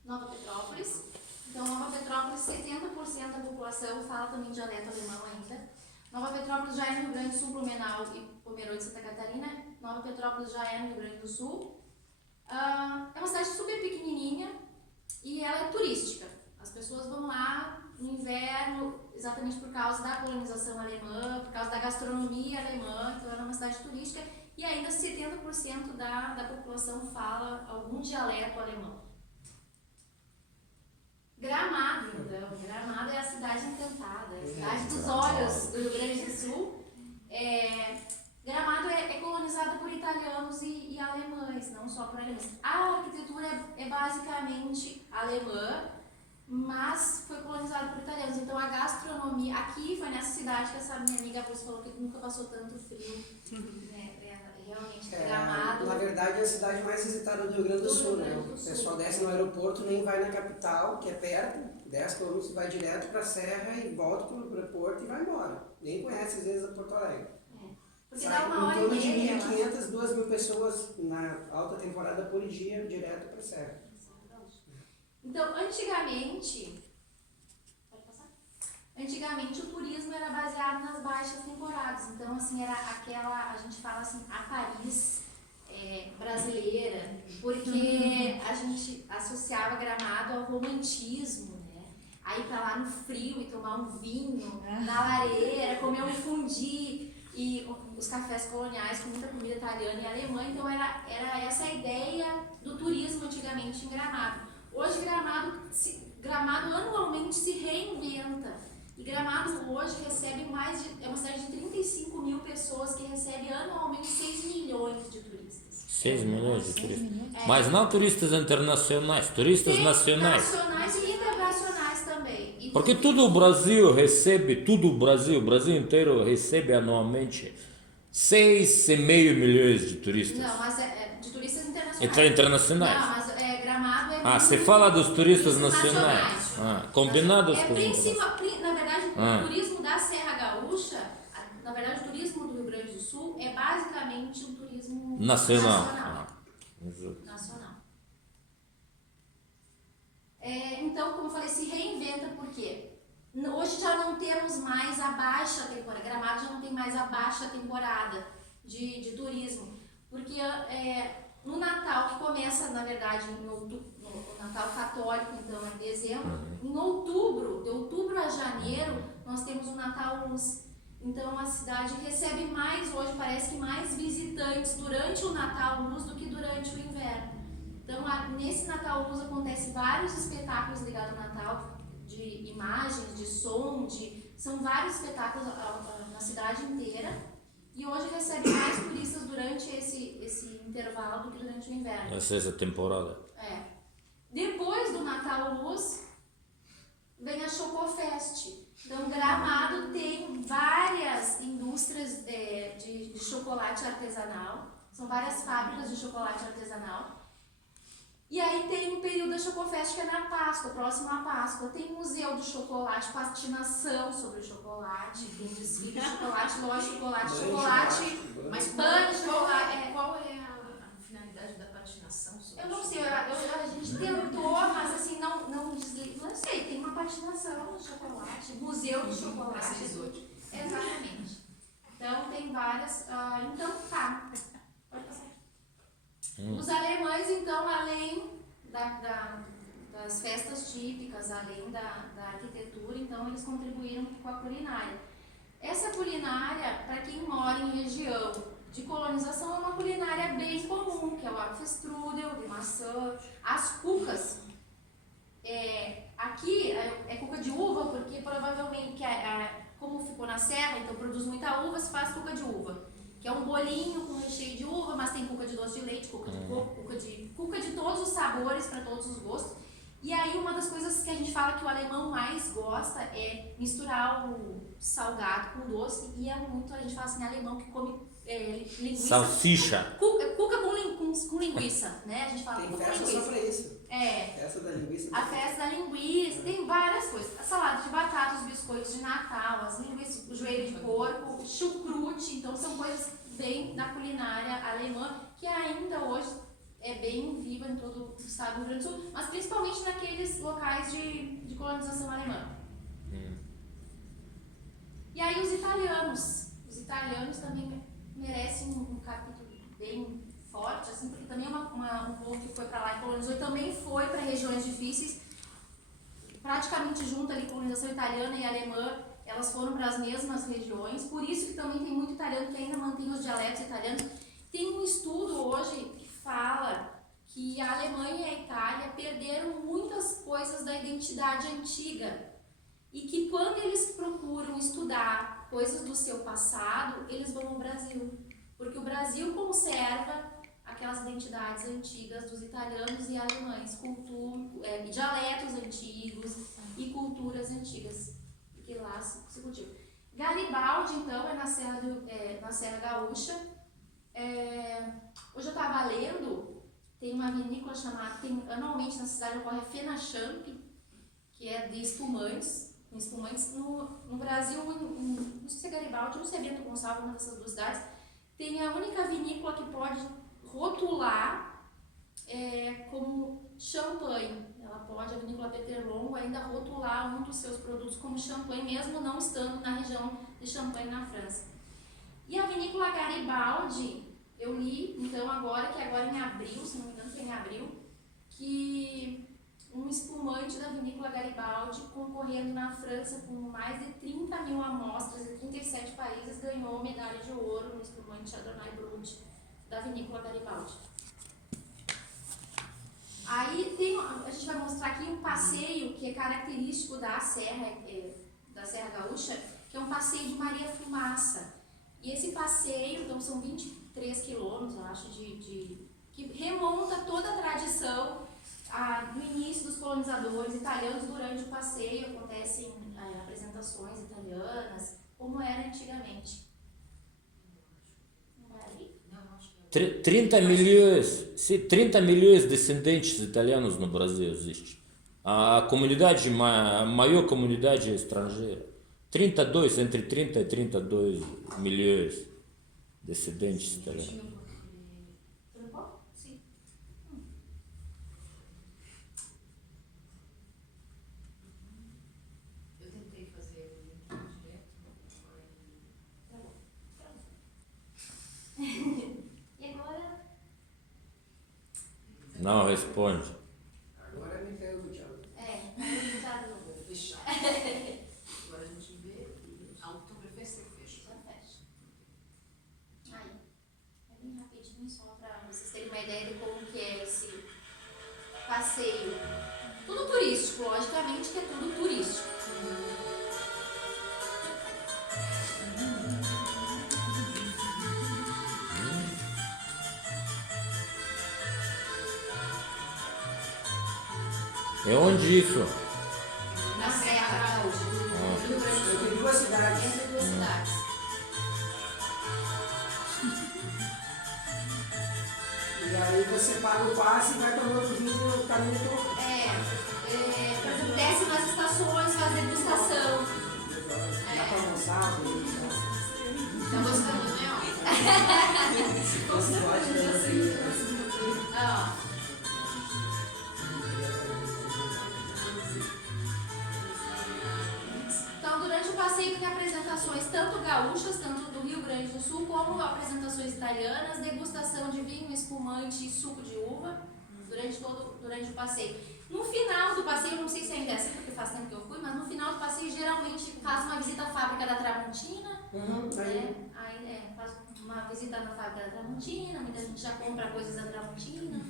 Nova Petrópolis. Então, Nova Petrópolis, 70% da população fala também dialeto alemão ainda. Nova Petrópolis já é no Rio Grande do Sul, Blumenau e Pomerode, Santa Catarina. Nova Petrópolis já é no Rio Grande do Sul. É uma cidade super pequenininha e ela é turística. As pessoas vão lá no inverno exatamente por causa da colonização alemã, por causa da gastronomia alemã. Então ela é uma cidade turística e ainda 70% da população fala algum dialeto alemão. Gramado, então. Gramado é a cidade encantada, é a cidade dos olhos do Rio Grande do Sul. Gramado é colonizado por italianos e alemães, não só por alemães. A arquitetura é basicamente alemã, mas foi colonizada por italianos. Então a gastronomia, aqui foi nessa cidade que essa minha amiga Bruce falou que nunca passou tanto frio. Realmente, Gramado. Na verdade é a cidade mais visitada do Rio Grande do Sul, né? O pessoal desce no aeroporto, nem vai na capital, que é perto, 10 km, vai direto para a serra e volta para o aeroporto e vai embora. Nem conhece às vezes a Porto Alegre. Porque dá uma hora em torno e de meia. 1.500, 2.000 pessoas na alta temporada por dia, direto para a serra. Então, antigamente... Pode passar? Antigamente o turismo era baseado nas baixas temporadas, então assim era aquela, a gente fala assim, a Paris brasileira, porque a gente associava Gramado ao romantismo, né? Aí pra lá no frio e tomar um vinho na lareira, comer um fundi e os cafés coloniais com muita comida italiana e alemã, então era essa a ideia do turismo antigamente em Gramado. Hoje Gramado anualmente se reinventa. E Gramado hoje recebe é uma cidade de 35 mil pessoas que recebe anualmente 6 milhões de turistas. 6 milhões de turistas. Mas não turistas internacionais, turistas Tem nacionais. nacionais e internacionais também. E Porque todo o Brasil recebe, o Brasil inteiro recebe anualmente 6,5 milhões de turistas. Não, mas de turistas internacionais. Internacionais. Não, mas Gramado é... Você fala dos turistas nacionais. Combinados com Na verdade, o turismo da Serra Gaúcha, na verdade o turismo do Rio Grande do Sul é basicamente um turismo nacional. Nacional. Então, como eu falei, se reinventa porque hoje já não temos mais a baixa temporada, Gramado já não tem mais a baixa temporada de turismo, porque no Natal, que começa na verdade no Natal católico, então em dezembro, em outubro, de outubro a janeiro, nós temos o Natal Luz. Então a cidade recebe mais, hoje parece que mais visitantes durante o Natal Luz do que durante o inverno. Então nesse Natal Luz acontece vários espetáculos ligados ao Natal, de imagens, de som, são vários espetáculos na cidade inteira. E hoje recebe mais turistas durante esse intervalo do que durante o inverno. Essa temporada. Depois do Natal Luz, vem a Chocofest. Então, Gramado tem várias indústrias de chocolate artesanal. São várias fábricas de chocolate artesanal. E aí tem o período da Chocofest, que é na Páscoa, próximo à Páscoa. Tem museu do chocolate, patinação sobre o chocolate, tem desfile de chocolate, loja de chocolate, Mas banho de chocolate. qual é a finalidade da patinação? Eu não sei, a gente tentou, mas assim, não desliga. Não sei, tem uma patinação de chocolate, museu de chocolate. Exatamente. Então tem várias. Então tá. Pode passar. Os alemães, então, além das festas típicas, além da arquitetura, então eles contribuíram com a culinária. Essa culinária, para quem mora em região de colonização, é uma culinária bem comum, que é o Apfelstrudel de maçã, as cucas. Aqui é cuca de uva, porque provavelmente, como ficou na serra, então produz muita uva, se faz cuca de uva. Que é um bolinho com recheio de uva, mas tem cuca de doce de leite, cuca de coco, cuca de todos os sabores, para todos os gostos. E aí uma das coisas que a gente fala que o alemão mais gosta é misturar o salgado com o doce, e a gente fala assim, alemão que come linguiça. Salsicha. Cuca com linguiça, né? A gente fala Tem cuca com festa linguiça. só pra isso. Festa da linguiça. A festa da linguiça, tem várias coisas. A salada de batata, os biscoitos de Natal, as linguiças, o joelho de porco, chucrute. Então são coisas bem da culinária alemã, que ainda hoje é bem viva em todo o estado do Rio Grande do Sul, mas principalmente naqueles locais de colonização alemã. E aí os italianos também merecem um capítulo bem forte, assim, porque também é um povo que foi para lá e colonizou, e também foi para regiões difíceis, praticamente junto ali, colonização italiana e alemã, elas foram para as mesmas regiões, por isso que também tem muito italiano que ainda mantém os dialetos italianos. Tem um estudo hoje que fala que a Alemanha e a Itália perderam muitas coisas da identidade antiga, e que quando eles procuram estudar coisas do seu passado, eles vão ao Brasil, porque o Brasil conserva aquelas identidades antigas dos italianos e alemães, dialetos antigos e culturas antigas, que lá se cultiva. Garibaldi, então, é na Serra Gaúcha. Hoje eu estava lendo, tem uma vinícola chamada, anualmente na cidade ocorre a Fenachamp, que é de espumantes. No Brasil, não sei se é Garibaldi, não sei Bento Gonçalves, uma dessas duas cidades, tem a única vinícola que pode rotular como champanhe. Ela pode, a vinícola Peter Longo, ainda rotular um dos seus produtos como champanhe, mesmo não estando na região de Champagne, na França. E a vinícola Garibaldi, eu li, então, agora em abril, se não me engano, foi em abril, que um espumante da vinícola Garibaldi, concorrendo na França com mais de 30 mil amostras de 37 países, ganhou medalha de ouro no espumante Chardonnay Brut da vinícola Garibaldi. Aí a gente vai mostrar aqui um passeio que é característico da Serra Gaúcha, que é um passeio de Maria Fumaça. E esse passeio, então, são 23 quilômetros, eu acho, que remonta toda a tradição do início dos colonizadores italianos. Durante o passeio acontecem apresentações italianas, como era antigamente. Não vai ali? 30 milhões de descendentes italianos no Brasil existe. A maior comunidade estrangeira. Entre 30 e 32 milhões de descendentes italianos. Tudo bom? Sim. Eu tentei fazer o link direto, E agora? Não responde. Agora me pega o tchau. Tá no vou fechar. Agora a gente vê e a Oktoberfest você fecha. Aí, é bem rapidinho, só para vocês terem uma ideia de como que é esse passeio. Tudo turístico, logicamente que é tudo turístico. É onde isso? Na Serra Gaúcha. Entre duas cidades. Entre duas cidades. E aí você paga o passe e vai tomando vinho no caminho todo. Por exemplo, desce nas estações, faz degustação. Dá pra almoçar, Tá gostando, né? você pode assim. Ó. Então, durante o passeio tem apresentações tanto gaúchas, tanto do Rio Grande do Sul, como apresentações italianas, degustação de vinho, espumante e suco de uva durante o passeio. No final do passeio, não sei se ainda é assim, porque faz tempo que eu fui, mas no final do passeio geralmente faz uma visita à fábrica da Tramontina. Aí faz uma visita na fábrica da Tramontina, muita gente já compra coisas da Tramontina.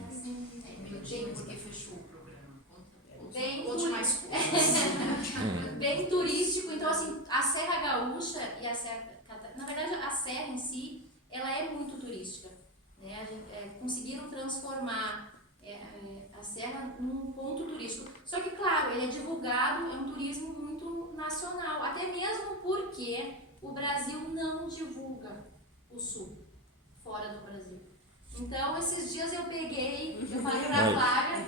É assim. Minutinho, porque fechou o programa. Bem mais coisas. bem turístico. Então, assim, a Serra Gaúcha e a Serra Catarina, na verdade, a serra em si, ela é muito turística, né? Conseguiram transformar a serra num ponto turístico. Só que, claro, ele é divulgado, é um turismo muito nacional, até mesmo porque o Brasil não divulga o sul fora do Brasil. Então, esses dias eu falei pra Flávia,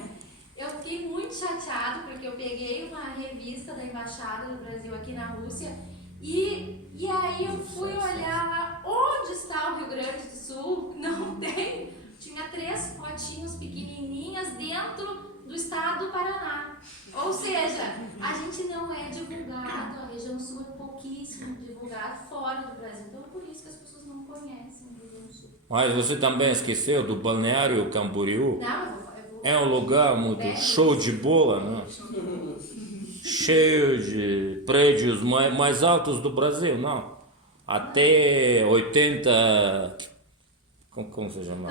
eu fiquei muito chateado porque eu peguei uma revista da Embaixada do Brasil aqui na Rússia e aí eu fui olhar lá onde está o Rio Grande do Sul, não tem, tinha 3 fotinhos pequenininhas dentro do estado do Paraná. Ou seja, a gente não é divulgado, a região sul é pouquíssimo divulgado fora do Brasil, então é por isso que as pessoas não conhecem o Rio Grande do Sul. Mas você também esqueceu do Balneário Camboriú? Não, eu vou É um lugar muito show de bola, né? Cheio de prédios mais altos do Brasil, não. Até 80... Como se chama?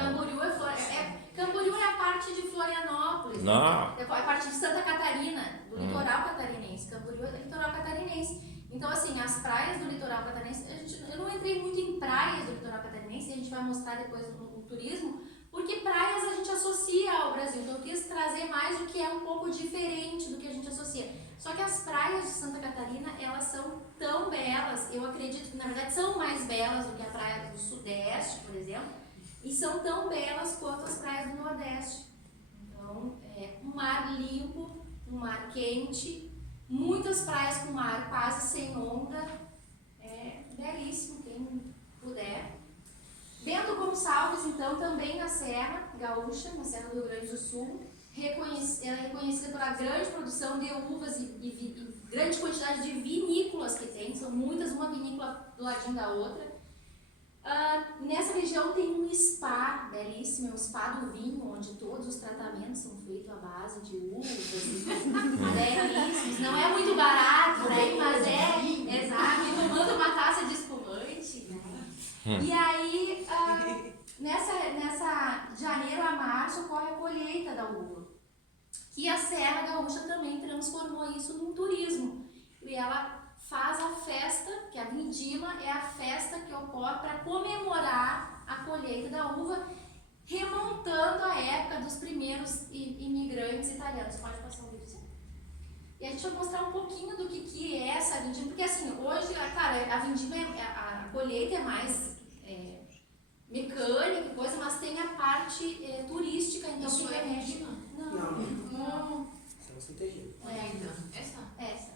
Camboriú é a parte de Florianópolis. Não. É a parte de Santa Catarina, do litoral catarinense. Camboriú é do litoral catarinense. Então, assim, as praias do litoral catarinense, eu não entrei muito em praias do litoral catarinense, a gente vai mostrar depois no turismo, porque praias a gente associa ao Brasil, então eu quis trazer mais o que é um pouco diferente do que a gente associa. Só que as praias de Santa Catarina, elas são tão belas, eu acredito que na verdade são mais belas do que a praia do Sudeste, por exemplo, e são tão belas quanto as praias do Nordeste. Então, um mar limpo, um mar quente, muitas praias com mar quase sem onda, belíssimo, quem puder. Vendo como Gonçalves, então, também na Serra Gaúcha, na Serra do Rio Grande do Sul, ela é reconhecida pela grande produção de uvas e grande quantidade de vinícolas que tem, são muitas, uma vinícola do ladinho da outra. Nessa região tem um spa belíssimo, é um spa do vinho, onde todos os tratamentos são feitos à base de uvas, belíssimos. Não é muito barato, né? Mas é, exato, e tomando uma taça de espumante, né? E aí, nessa de janeiro a março ocorre a colheita da uva, que a Serra Gaúcha também transformou isso num turismo. E ela faz a festa, que a vindima é a festa que ocorre para comemorar a colheita da uva, remontando a época dos primeiros imigrantes italianos. Pode passar um vídeo. E a gente vai mostrar um pouquinho do que é essa vindima, porque assim, hoje, claro, a vindima, a colheita é mais mecânica e coisa, mas tem a parte turística, então Isso que é remete. vindima? Não. São centejinas. Essa.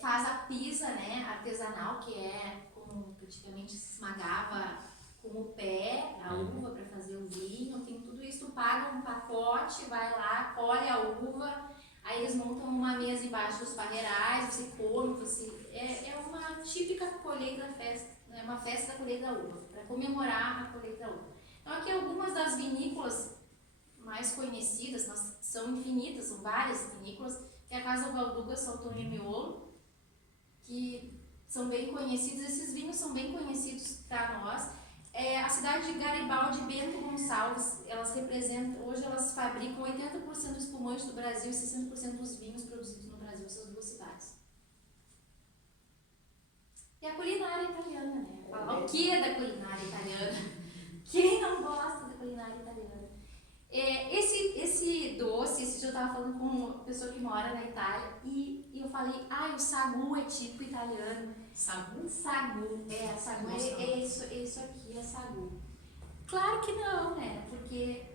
Faz a pisa, né, artesanal, que é como praticamente se esmagava com o pé a uva para fazer o vinho. Tem tudo isso, tu paga um pacote, vai lá, colhe a uva, aí eles montam uma mesa embaixo dos parreirais, você come, é uma típica colheita da festa, é uma festa da colheita da uva, para comemorar a colheita da uva. Então aqui algumas das vinícolas mais conhecidas, são infinitas, são várias vinícolas, que é a Casa Valduga, Saltonha e Miolo, que são bem conhecidos, esses vinhos são bem conhecidos para nós. A cidade de Garibaldi e Bento Gonçalves, hoje elas fabricam 80% do espumante do Brasil e 60% dos vinhos produzidos no Brasil, essas duas cidades. E a culinária italiana, né? Falar o que é da culinária italiana? Quem não gosta da culinária italiana? Esse doce, esse dia eu estava falando com uma pessoa que mora na Itália e eu falei, o sagu é típico italiano. Sagu? Sagu, sagu é isso aqui, é sagu. Claro que não, né? Porque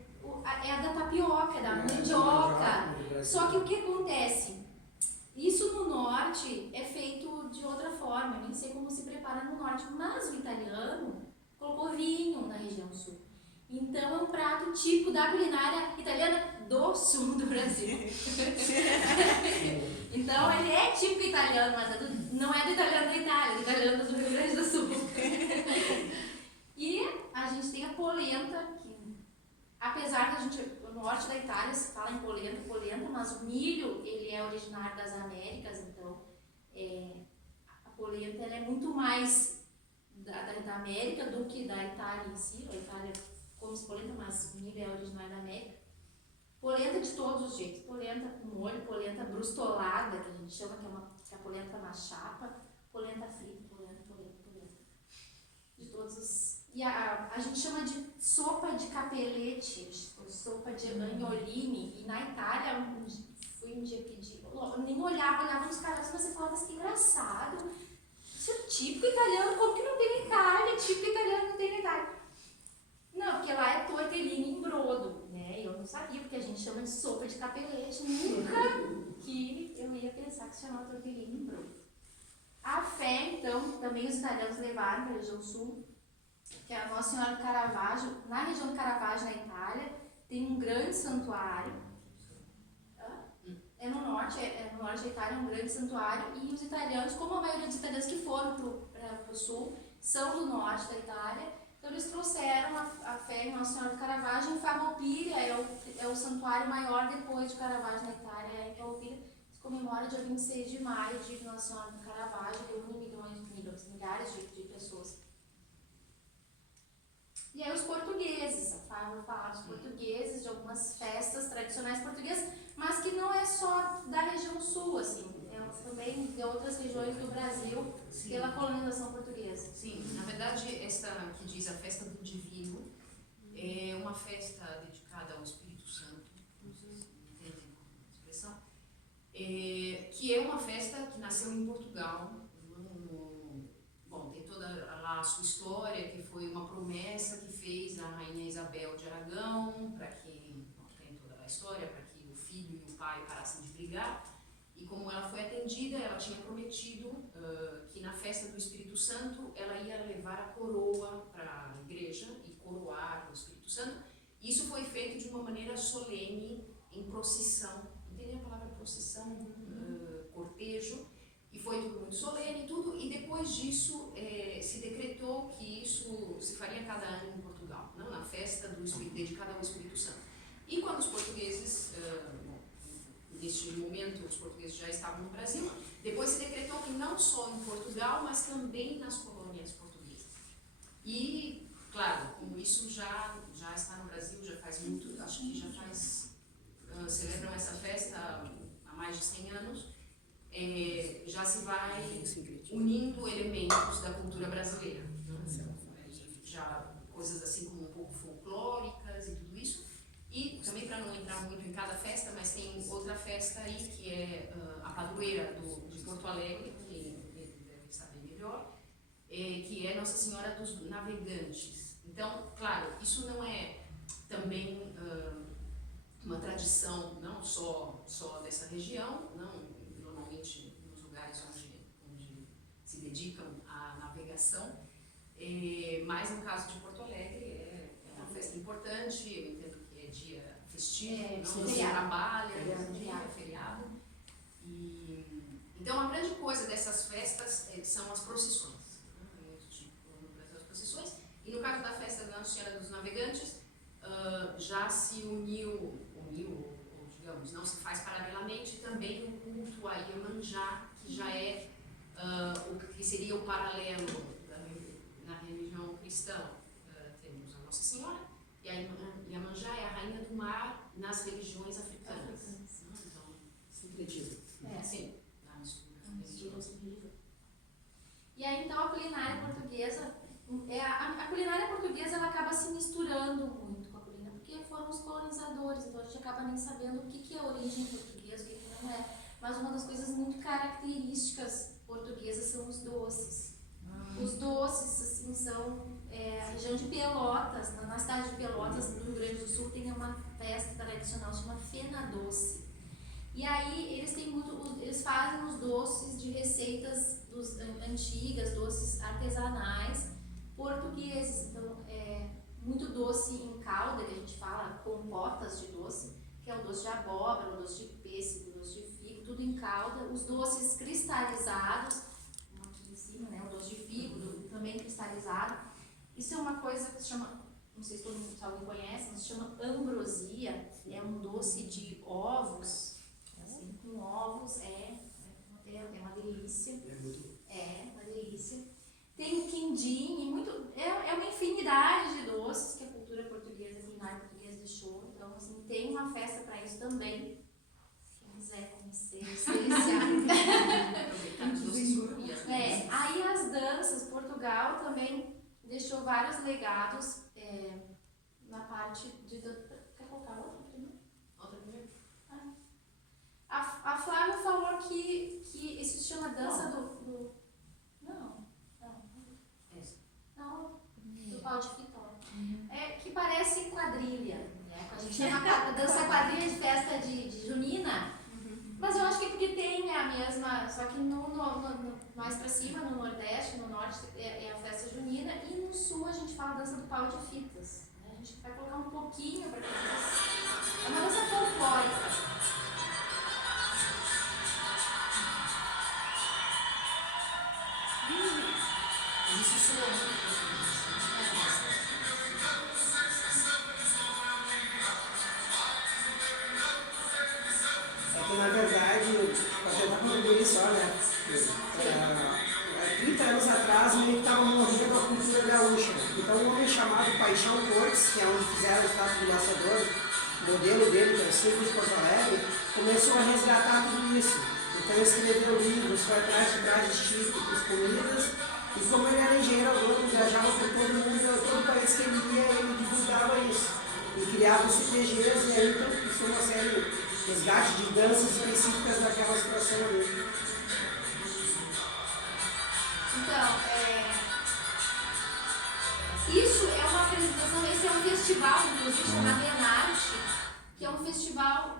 é a da tapioca, é da mandioca. Só que o que acontece? Isso no norte é feito de outra forma, eu nem sei como se prepara no norte, mas o italiano colocou vinho na região sul. Então é um prato típico da culinária italiana do sul do Brasil. Então ele é típico italiano, mas não é do italiano da Itália, é do italiano do Rio Grande do Sul. E a gente tem a polenta, que apesar da no norte da Itália se fala em polenta, mas o milho ele é originário das Américas, então a polenta ela é muito mais da América do que da Itália em si. A Itália come polenta, mas o milho é originário da América. Polenta de todos os jeitos, polenta com molho, polenta brustolada, que a gente chama, que é a polenta na chapa, polenta frita, polenta. De todos os... E a gente chama de sopa de capelete, ou sopa de agnoline, e na Itália, fui um dia pedir, eu nem olhava nos caras, mas você falava, mas que engraçado, isso é típico italiano, como que não tem na Itália? Típico italiano não tem na Itália. Não, porque lá é tortellini em brodo, né? Eu não sabia, porque a gente chama de sopa de capelete. Nunca que eu ia pensar que se chamava tortellini em brodo. A fé, então, também os italianos levaram para a região sul, que é a Nossa Senhora do Caravaggio. Na região do Caravaggio, na Itália, tem um grande santuário. No norte da Itália, é um grande santuário. E os italianos, como a maioria dos italianos que foram para o sul, são do norte da Itália. Então eles trouxeram a fé em Nossa Senhora do Caravaggio. Em Farroupilha é o santuário maior depois de Caravaggio na Itália. Em Farroupilha se comemora dia 26 de maio, dia de Nossa Senhora do Caravaggio, reúne milhares de pessoas. E aí os portugueses, de algumas festas tradicionais portuguesas, mas que não é só da região sul, assim, é também de outras regiões do Brasil, pela colonização portuguesa. Sim, na verdade, esta que diz a festa do divino é uma festa dedicada ao Espírito Santo, não sei se entendem a expressão, que é uma festa que nasceu em Portugal. Bom, tem toda lá a sua história, que foi uma promessa que fez a rainha Isabel de Aragão, para que, bom, tem toda a história, para que o filho e o pai parassem de brigar. E como ela foi atendida, ela tinha prometido que na festa do Espírito Santo ela ia levar a coroa para a igreja e coroar o Espírito Santo. Isso foi feito de uma maneira solene, em procissão. Entendem a palavra procissão? Cortejo. E foi tudo muito solene e tudo. E depois disso se decretou que isso se faria cada ano em Portugal, não? Na festa do Espírito, dedicada ao Espírito Santo. E quando os portugueses... neste momento, os portugueses já estavam no Brasil. Depois se decretou que não só em Portugal, mas também nas colônias portuguesas. E, claro, como isso já está no Brasil, já faz muito, acho que já faz, celebram essa festa há mais de 100 anos, já se vai unindo elementos da cultura brasileira. Já coisas assim como um pouco folclóricas e tudo isso. E também, para não entrar muito em cada festa, mas tem outra festa aí, que é a padroeira de Porto Alegre, que deve saber melhor, que é Nossa Senhora dos Navegantes. Então, claro, isso não é também uma tradição não só dessa região, não, normalmente nos lugares onde se dedicam à navegação, mas no caso de Porto Alegre é uma festa importante. Eu entendo que é dia festivo, não se trabalha, é feriado. Então a grande coisa dessas festas são as procissões. As procissões. E no caso da festa da Nossa Senhora dos Navegantes, já se uniu, ou digamos, não se faz paralelamente também o culto a Iemanjá, que já é o que seria o paralelo na religião cristã. Temos a Nossa Senhora, e a Iemanjá é a rainha do mar nas religiões africanas. Então, Sincretismo. sim, na mistura. E aí, então, a culinária portuguesa, a culinária portuguesa ela acaba se misturando muito com a culinária, porque foram os colonizadores, então a gente acaba nem sabendo o que é a origem portuguesa, o que não é. Mas uma das coisas muito características portuguesas são os doces. Os doces, assim, são a região de Pelotas, na cidade de Pelotas, no Rio Grande do Sul, tem uma festa tradicional chamada Fena Doce. E aí eles fazem os doces de receitas antigas, doces artesanais portugueses. Então, muito doce em calda, que a gente fala, compotas de doce, que é o doce de abóbora, o doce de pêssego, o doce de figo, tudo em calda. Os doces cristalizados, aqui em cima, né, o doce de figo, também cristalizado. Isso é uma coisa que se chama, não sei se alguém conhece, mas se chama ambrosia. É um doce de ovos, assim, com ovos, é uma delícia. É uma delícia. Tem o quindim, é uma infinidade de doces que a cultura portuguesa, a culinária portuguesa deixou. Então, assim, tem uma festa para isso também. Quem quiser conhecer, experienciar. Aí as danças, Portugal também deixou vários legados na parte de... Quer colocar outra primeiro? Outra primeiro? A Flávia falou que isso se chama dança do pau de fitó. Que parece quadrilha, né? A gente chama dança quadrilha de festa de junina, mas eu acho que é porque tem a mesma, só que mais pra cima, no Nordeste, no Norte é a festa junina, e no Sul a gente fala dança do pau de fitas. Né? A gente vai colocar um pouquinho para que vocês... É uma dança folclórica. Isso soa muito. Na verdade, para tentar contribuir só, né? 30 anos atrás, meio que estava morrendo a cultura gaúcha. Então, o homem chamado Estátua do Paixão Cortes, que é onde fizeram a estátua do laçador, o modelo dele, que é o Círculo de Porto Alegre, começou a resgatar tudo isso. Então ele escreveu livros, foi atrás de trajes típicos, comidas, e como ele era engenheiro agrônomo, viajava por todo mundo, todo país que ele ia, ele divulgava isso. E criava os CTGs, e aí então isso é uma série de resgate de danças específicas daquela situação ali. Então, isso é uma apresentação, esse é um festival, inclusive, chamado Enarte, que é um festival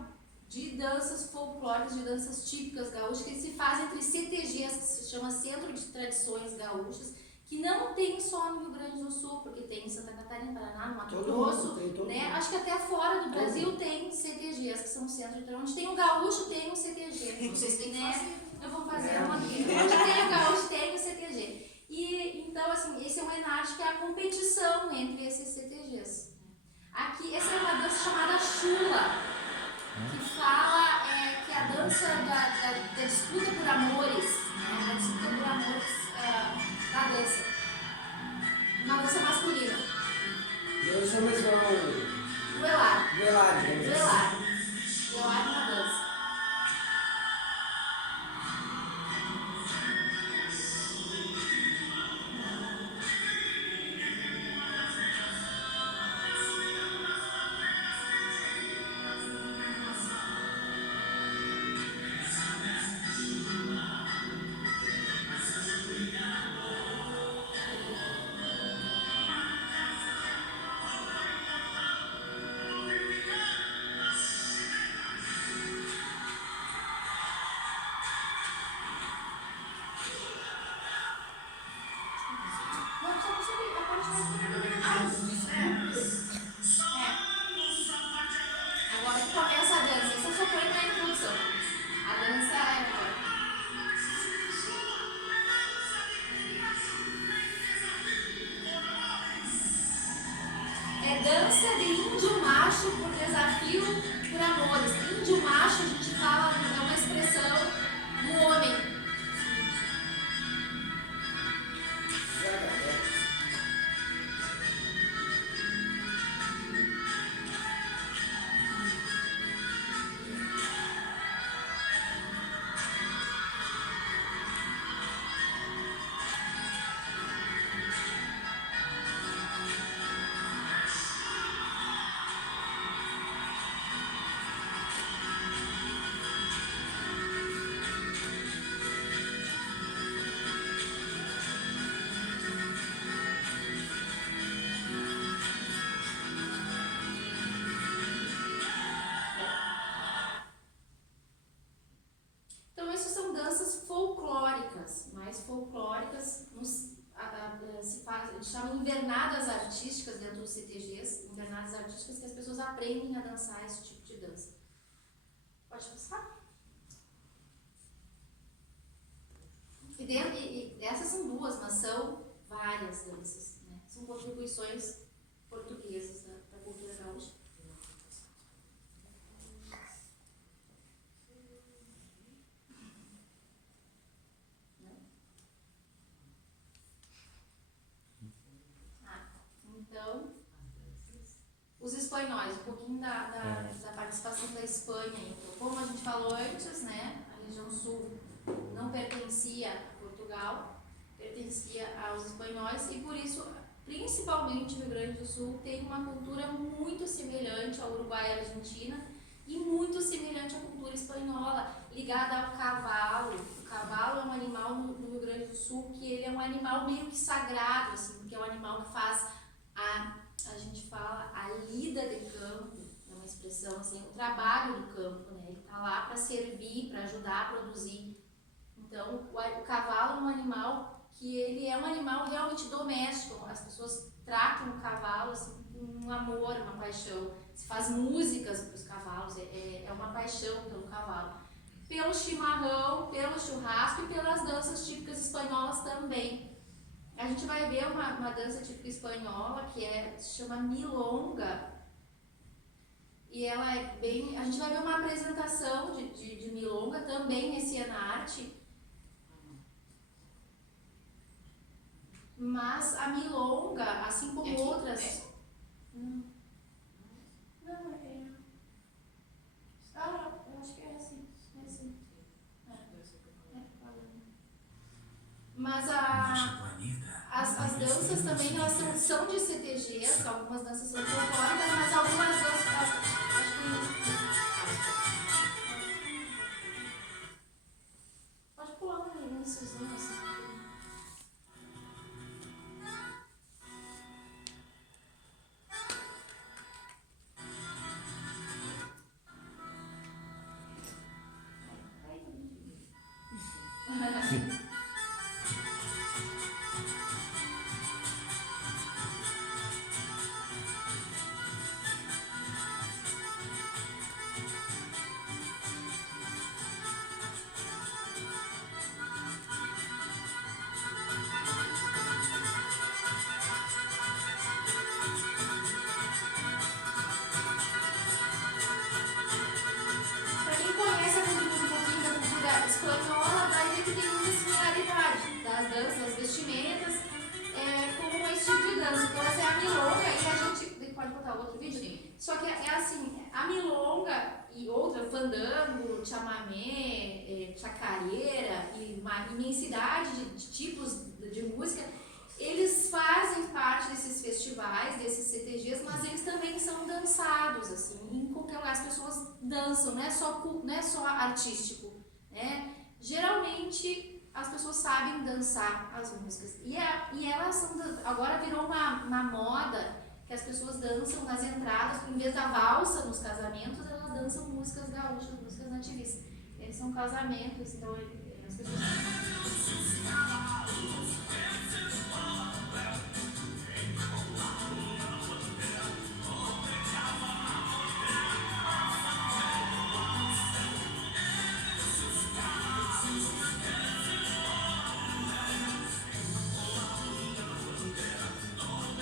de danças folclóricas, de danças típicas gaúchas, que se faz entre CTGs, que se chama Centro de Tradições Gaúchas, que não tem só no Rio Grande do Sul, porque tem em Santa Catarina, Paraná, no Mato Grosso, né? Acho que até fora do Brasil tem CTGs, que são centros de tradição. Onde tem o gaúcho, tem um CTG. Vocês têm que fazer. Eu vou fazer uma aqui. Onde tem o gaúcho, tem o CTG. E, então, assim, esse é um Enarte, que é a competição entre esses CTGs. Aqui, essa é uma dança chamada Chula, que fala que é a dança da disputa por amores, né? A disputa por amores da dança. Uma dança masculina. Dois homens vão Duelar. duelar, digamos assim. Duelar. Duelar na dança. Não, só pra saber, a parte Agora que começa a dança, isso eu só põe na introdução. A dança é agora. É dança de índio macho por desafio por amores. Índio macho, a gente fala, é uma expressão do homem. Então, essas são danças folclóricas, mais folclóricas, eles chamam invernadas artísticas dentro dos CTGs, invernadas artísticas, que as pessoas aprendem a dançar esse tipo de dança. Pode passar? E essas são duas, mas são várias danças, né? São contribuições portuguesas da cultura gaúcha. Então, os espanhóis, um pouquinho da participação da Espanha. Então, como a gente falou antes, né, a região sul não pertencia a Portugal, pertencia aos espanhóis, e por isso, principalmente o Rio Grande do Sul tem uma cultura muito semelhante ao Uruguai e à Argentina, e muito semelhante à cultura espanhola, ligada ao cavalo. O cavalo é um animal no Rio Grande do Sul que ele é um animal meio que sagrado, assim, porque é um animal que faz a gente fala a lida de campo, é uma expressão assim, o trabalho do campo, né? Ele está lá para servir, para ajudar a produzir. Então, o cavalo é um animal que ele é um animal realmente doméstico. As pessoas tratam o cavalo assim, com um amor, uma paixão. Se faz músicas para os cavalos, é uma paixão pelo cavalo. Pelo chimarrão, pelo churrasco e pelas danças típicas espanholas também. A gente vai ver uma dança típica espanhola que se chama milonga. E ela é bem... A gente vai ver uma apresentação de milonga também nesse Enarte. Mas a milonga, assim como É aqui? outras... Não. Não, é... Ah, eu acho que é assim. É assim. Mas as danças também, elas são de CTGs, algumas danças são folclóricas, mas algumas danças... Acho que... Pode pular no iníciozinho, assim. Para quem conhece um pouquinho da cultura espanhola, vai ver que tem muita similaridade das danças, das vestimentas, com esse tipo de dança. Então essa é a milonga e a gente... Pode botar outro vídeo? Sim. Só que é assim, a milonga e outra, fandango, chamamé, chacareira e uma imensidade de tipos de música, eles fazem parte desses festivais, desses CTGs, mas eles também são dançados, assim, em qualquer lugar as pessoas dançam, não é só artístico, né? Geralmente as pessoas sabem dançar as músicas e elas são, agora virou uma moda que as pessoas dançam nas entradas, em vez da valsa nos casamentos, elas dançam músicas gaúchas, músicas nativistas. Eles são casamentos, então as pessoas...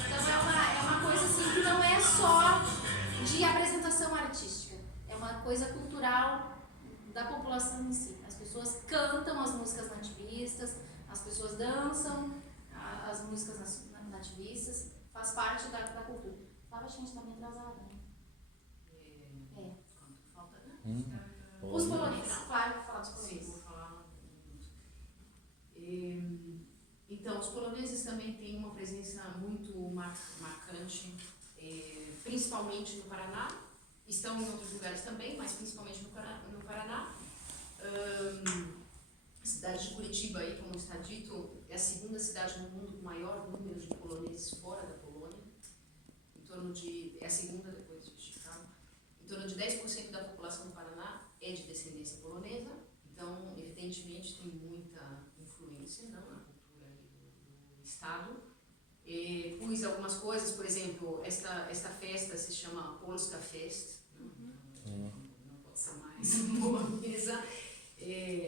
Então é uma coisa assim que não é só de apresentação artística, é uma coisa cultural da população em si. As pessoas cantam as músicas nativistas, as pessoas dançam as músicas nativistas, faz parte da cultura. Fala, a gente tá bem atrasada, né? Quanto falta, né? Os poloneses, claro que fala dos Sim, poloneses. vou falar. Então, os poloneses também têm uma presença muito marcante, principalmente no Paraná. Estão em outros lugares também, mas principalmente no Paraná. A cidade de Curitiba, aí, como está dito, é a segunda cidade no mundo com maior número de poloneses fora da Polônia. É a segunda depois de Chicago. Em torno de 10% da população do Paraná é de descendência polonesa. Então, evidentemente, tem muita influência, não, na cultura do Estado. Pus algumas coisas, por exemplo, esta festa se chama Polska Fest, não pode ser mais polonesa.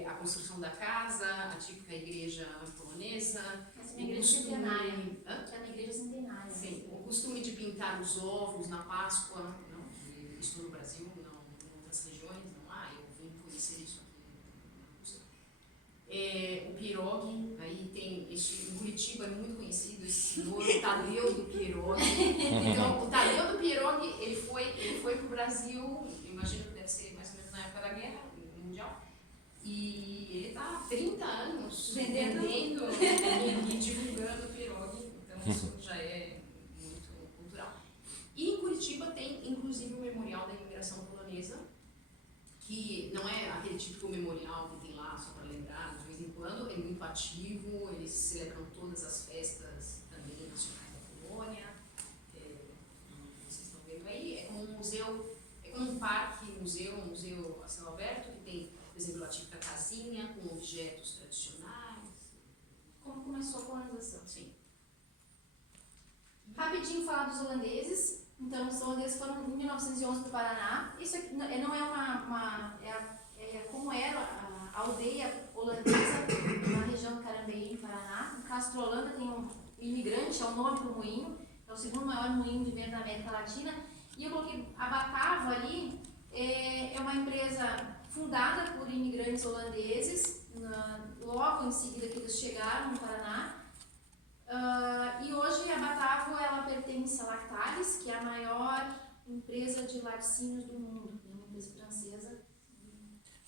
A construção da casa, a típica igreja polonesa. Mas é uma igreja centenária. Hã? É uma igreja centenária. Sim, o costume de pintar os ovos na Páscoa, não, isso no Brasil, não em outras regiões, não há, eu vim conhecer isso aqui. O pierogi, aí tem em Curitiba é muito conhecido esse senhor, o Tadeu do pierogi. Então, o Tadeu do pierogi, ele foi para o Brasil, imagino que deve ser mais ou menos na época da Guerra Mundial, e ele está há 30 anos vendendo e divulgando o pierogi, então isso já é muito cultural. E em Curitiba tem, inclusive, o Memorial da Imigração Polonesa, que não é aquele típico memorial que tem lá só para lembrar de vez em quando, é muito ativo, eles celebram todas as festas também nacionais da Polônia. Vocês estão vendo aí, é como um museu, é como um parque, um museu a céu aberto, que tem, por exemplo, a típica casinha com objetos tradicionais. Como começou a colonização? Sim. Rapidinho falar dos holandeses. Então, os holandeses foram em 1911 para o Paraná. Isso aqui não é como era a aldeia holandesa na região do Carambeí, no Paraná. No Castro Holanda tem um imigrante, é o nome do moinho, é o segundo maior moinho de vento da América Latina. E eu coloquei a Batavo ali, é uma empresa fundada por imigrantes holandeses, logo em seguida que eles chegaram no Paraná. E hoje a Batavo ela pertence à Lactalis, que é a maior empresa de laticínios do mundo, é uma empresa francesa.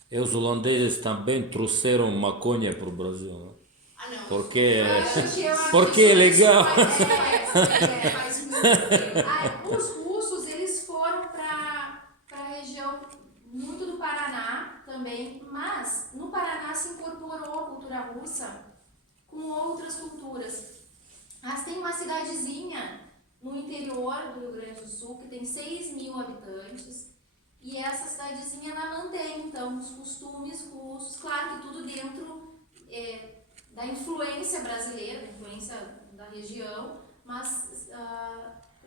E os holandeses também trouxeram maconha para o Brasil, né? Ah, não. Porque, Eu acho porque que é isso legal. Faz muito tempo. Os russos, eles foram para a região muito do Paraná também, mas no Paraná se incorporou a cultura russa com outras culturas. Mas tem uma cidadezinha no interior do Rio Grande do Sul que tem 6.000 habitantes e essa cidadezinha ela mantém então os costumes russos, claro que tudo dentro da influência brasileira, da influência da região, mas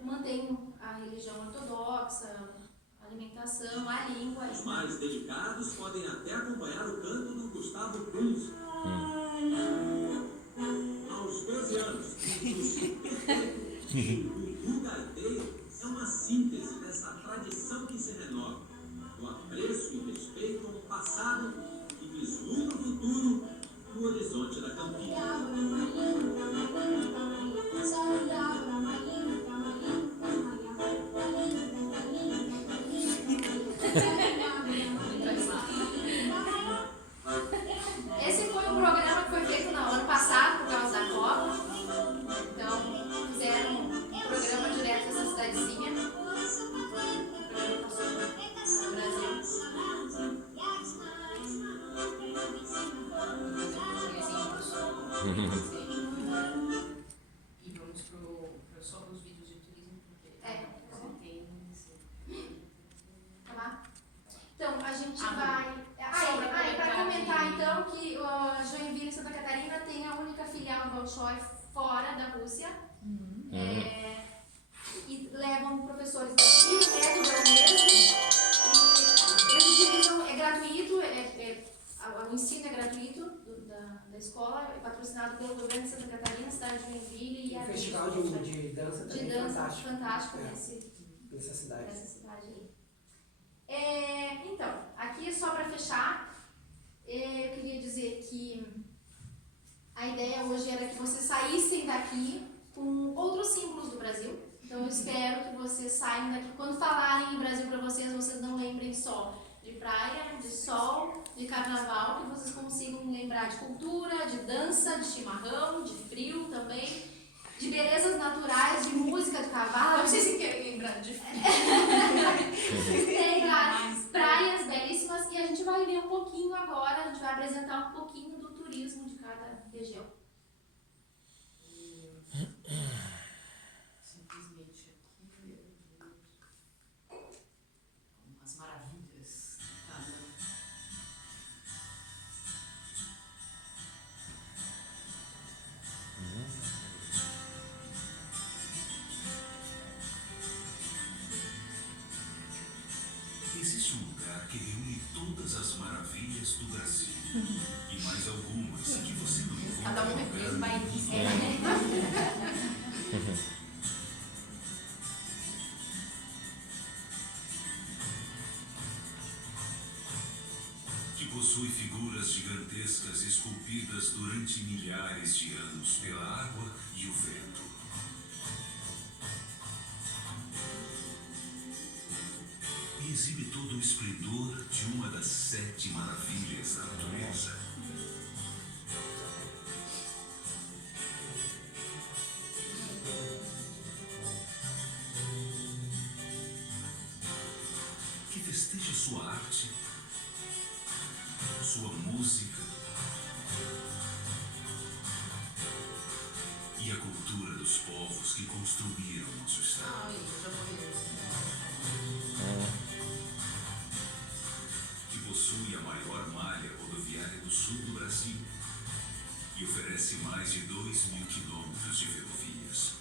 mantém a religião ortodoxa, a alimentação, a língua. Os mais dedicados podem até acompanhar o canto do Gustavo Cruz. Aos 12 anos, o gaiteiro é uma síntese dessa tradição que se renova, do apreço e respeito ao passado e vislumbra o futuro no horizonte da campina. Esse foi um programa que foi feito no ano passado por causa da Copa. Então, fizeram um programa direto dessa cidadezinha. O programa passou no Brasil. E vamos só para os vídeos de turismo, porque Tá lá? Então, a gente Ah, vai... para comentar então que Joinville, Santa Catarina tem a única filial Bolshoi fora da Rússia. E levam professores daqui, do Brasil mesmo. E eles utilizam, é gratuito, o ensino é gratuito da escola, é patrocinado pelo governo de Santa Catarina, cidade de Joinville e O a festival de dança de também dança fantástico. fantástico Nessa cidade. nessa cidade aí. Então, aqui só para fechar, eu queria dizer que a ideia hoje era que vocês saíssem daqui com outros símbolos do Brasil. Então, eu espero que vocês saiam daqui. Quando falarem em Brasil para vocês, vocês não lembrem só de praia, de sol, de carnaval, que vocês consigam lembrar de cultura, de dança, de chimarrão, de frio também, de belezas naturais, de música de cavalo. Não sei se querem lembrar de Tem lá praias belíssimas e a gente vai ver um pouquinho agora, a gente vai apresentar um pouquinho do turismo de cada região. simplesmente aqui as maravilhas. Existe um lugar que reúne todas as maravilhas do Brasil. E mais algumas que você não encontra Cada um em represa lugar vai que possui figuras gigantescas esculpidas durante milhares de anos pela água e o vento. E exibe todo o esplendor de uma das 7 maravilhas da natureza. Que festeja sua arte, sua música e a cultura dos povos que construíram nosso estado. Que possui a maior malha rodoviária do sul do Brasil e oferece mais de 2.000 quilômetros de ferrovias.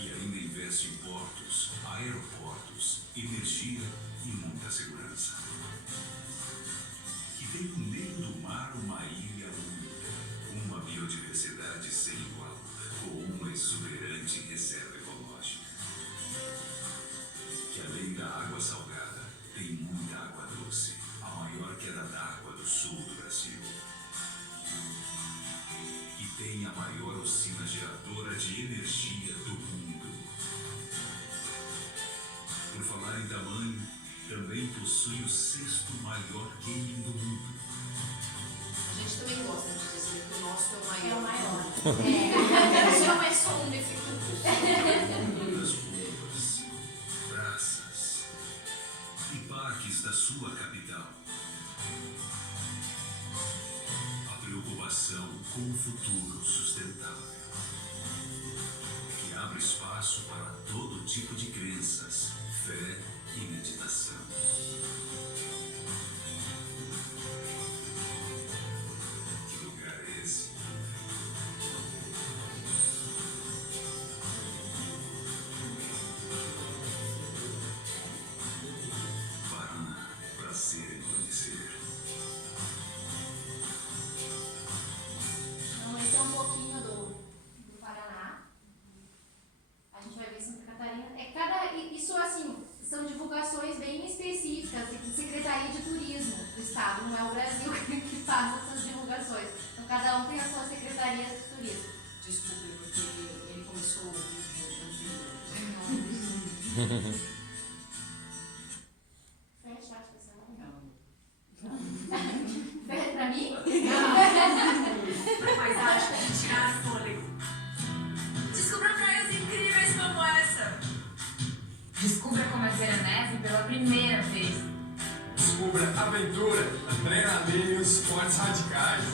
E ainda investe em portos, aeroportos, energia e muita segurança. Que tem no meio do mar uma ilha única, uma biodiversidade sem igual, com uma exuberante reserva ecológica. Que além da água salgada, tem muita água doce, a maior queda d'água do sul do Brasil. E tem a maior oceano também possui o 6º maior gaming do mundo. A gente também gosta de dizer que o nosso é o É maior. o maior. Isso não é só um defeito. Muitas ruas, praças e parques da sua capital. A preocupação com o futuro sustentável, que abre espaço para todo tipo de crenças, fé e meditação. Que lugar é esse? Paraná, prazer em conhecer. Então, esse é um pouquinho do Paraná. A gente vai ver Santa Catarina. Isso, assim, são divulgações bem específicas de Secretaria de Turismo do Estado. Não é o Brasil que faz essas divulgações. Então, cada um tem a sua Secretaria de Turismo. Desculpe, porque ele começou o vídeo anterior. Fecha, acho que você não. Fecha pra mim? Paisagem de tirar fôlego. Descubra praias incríveis como essa. Descubra como é ter a neve pela primeira vez. Descubra aventura, adrenalina e os esportes radicais.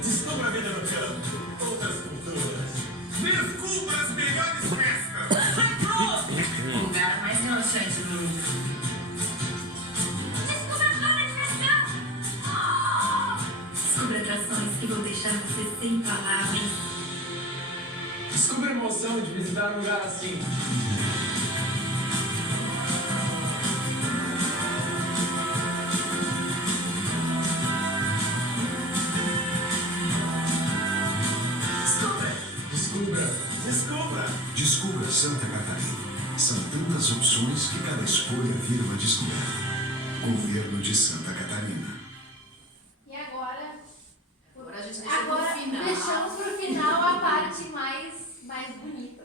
Descubra a vida no campo, outras culturas. Descubra as melhores festas. O lugar mais relaxante do mundo. Descubra a própria diversão. Descubra atrações que vão deixar você sem palavras. Descubra a emoção de visitar um lugar assim. Descubra! Descubra Santa Catarina. São tantas opções que cada escolha vira uma descoberta. Governo de Santa Catarina. E agora Agora a gente deixa pro final. deixamos pro final a parte mais bonita.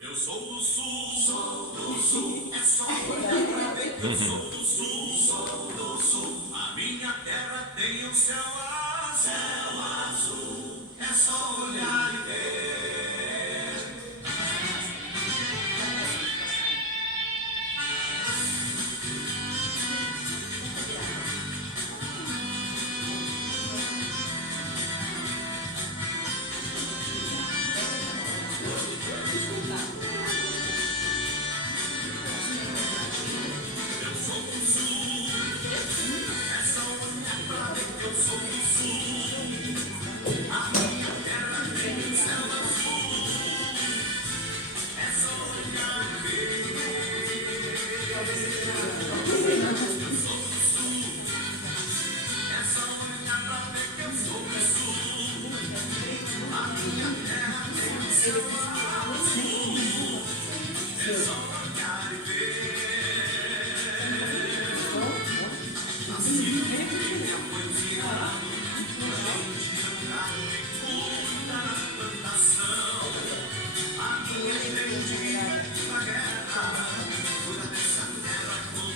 Eu sou do sul, é só olhar pra ver que eu sou do sul, a minha terra tem o céu azul, é só olhar e ver. Eu sou do sul, é só olhar pra ver que eu sou do sul, a minha terra tem o céu azul, é só olhar e ver. Eu sou do sul, é só olhar pra ver que eu sou do sul, a minha terra tem o céu azul, é só olhar e ver. A minha gente na guerra, cura dessa terra com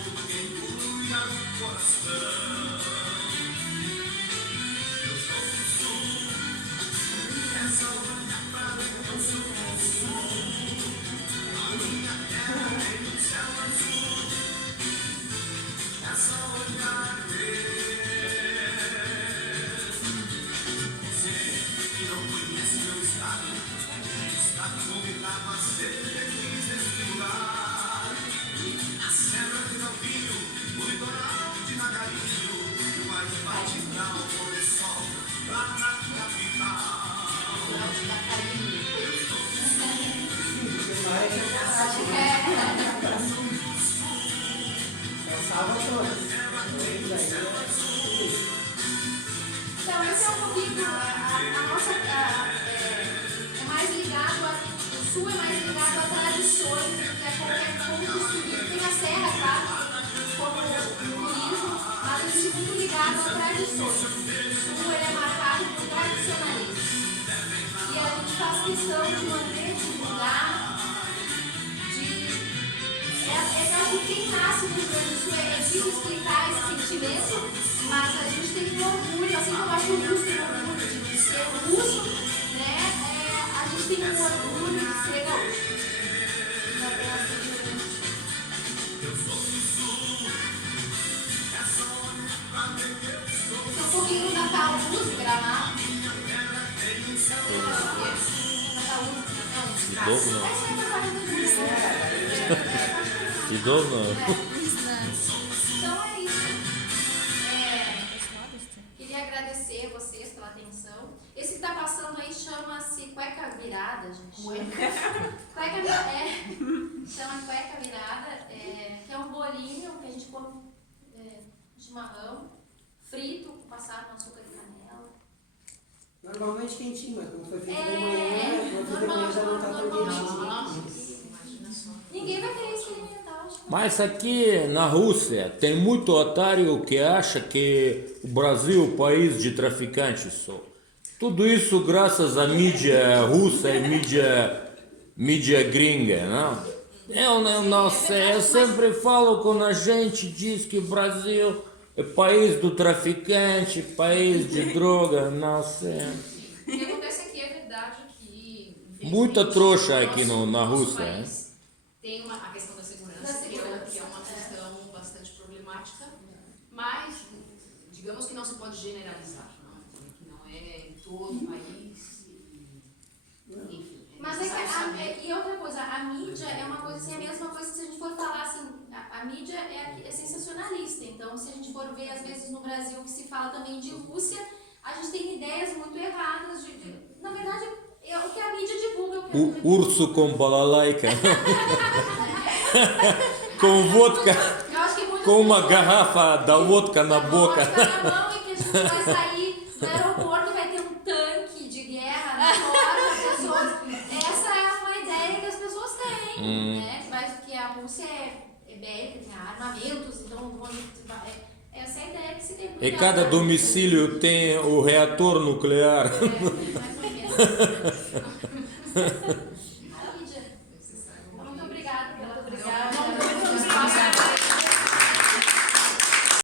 quem nasce no Rio Grande do Sul é difícil explicar esse sentimento, mas a gente tem um orgulho, assim como eu acho que o russo tem orgulho de ser russo, né? A gente tem um orgulho de ser gaúcho. Esse é um pouquinho do Natal Russo, Gramado. Natal Russo, não. Dobro não. Essa é a parte do Russo. E dobro não. Então é isso. Queria agradecer a vocês pela atenção. Esse que está passando aí chama-se cueca virada, gente. Cueca chama cueca virada, que é um bolinho que a gente come chimarrão, frito, passado no açúcar e canela. Normalmente quentinho, mas como foi feito de manhã, quando foi de manhã já não está tão quentinho. Ninguém vai querer experimentar, acho que Mas aqui na Rússia tem muito otário que acha que o Brasil é um país de traficantes só. Tudo isso graças à mídia russa e mídia gringa, não? Eu não sei, eu sempre falo quando a gente diz que o Brasil é país do traficante, país de droga, não sei. O que acontece aqui é verdade que Muita trouxa aqui nosso na Rússia, país tem a questão da segurança, que é uma questão bastante problemática, mas digamos que não se pode generalizar, não? Que não é em todo o país, enfim. Mas e outra coisa, a mídia é uma coisa assim, a mesma coisa que se a gente for falar assim, a mídia é sensacionalista, então se a gente for ver às vezes no Brasil que se fala também de Rússia, a gente tem ideias muito erradas na verdade, o que a mídia divulga. O urso com balalaica. Com vodka, Eu acho que com uma garrafa da vodka na boca. na mão e que a gente vai sair do aeroporto e vai ter um tanque de guerra na porta das pessoas. Essa é uma ideia que as pessoas têm, né? Que a Rússia é bélica, tem armamentos, então essa é a ideia que se tem. E cada domicílio tem o reator nuclear. Mais ou menos.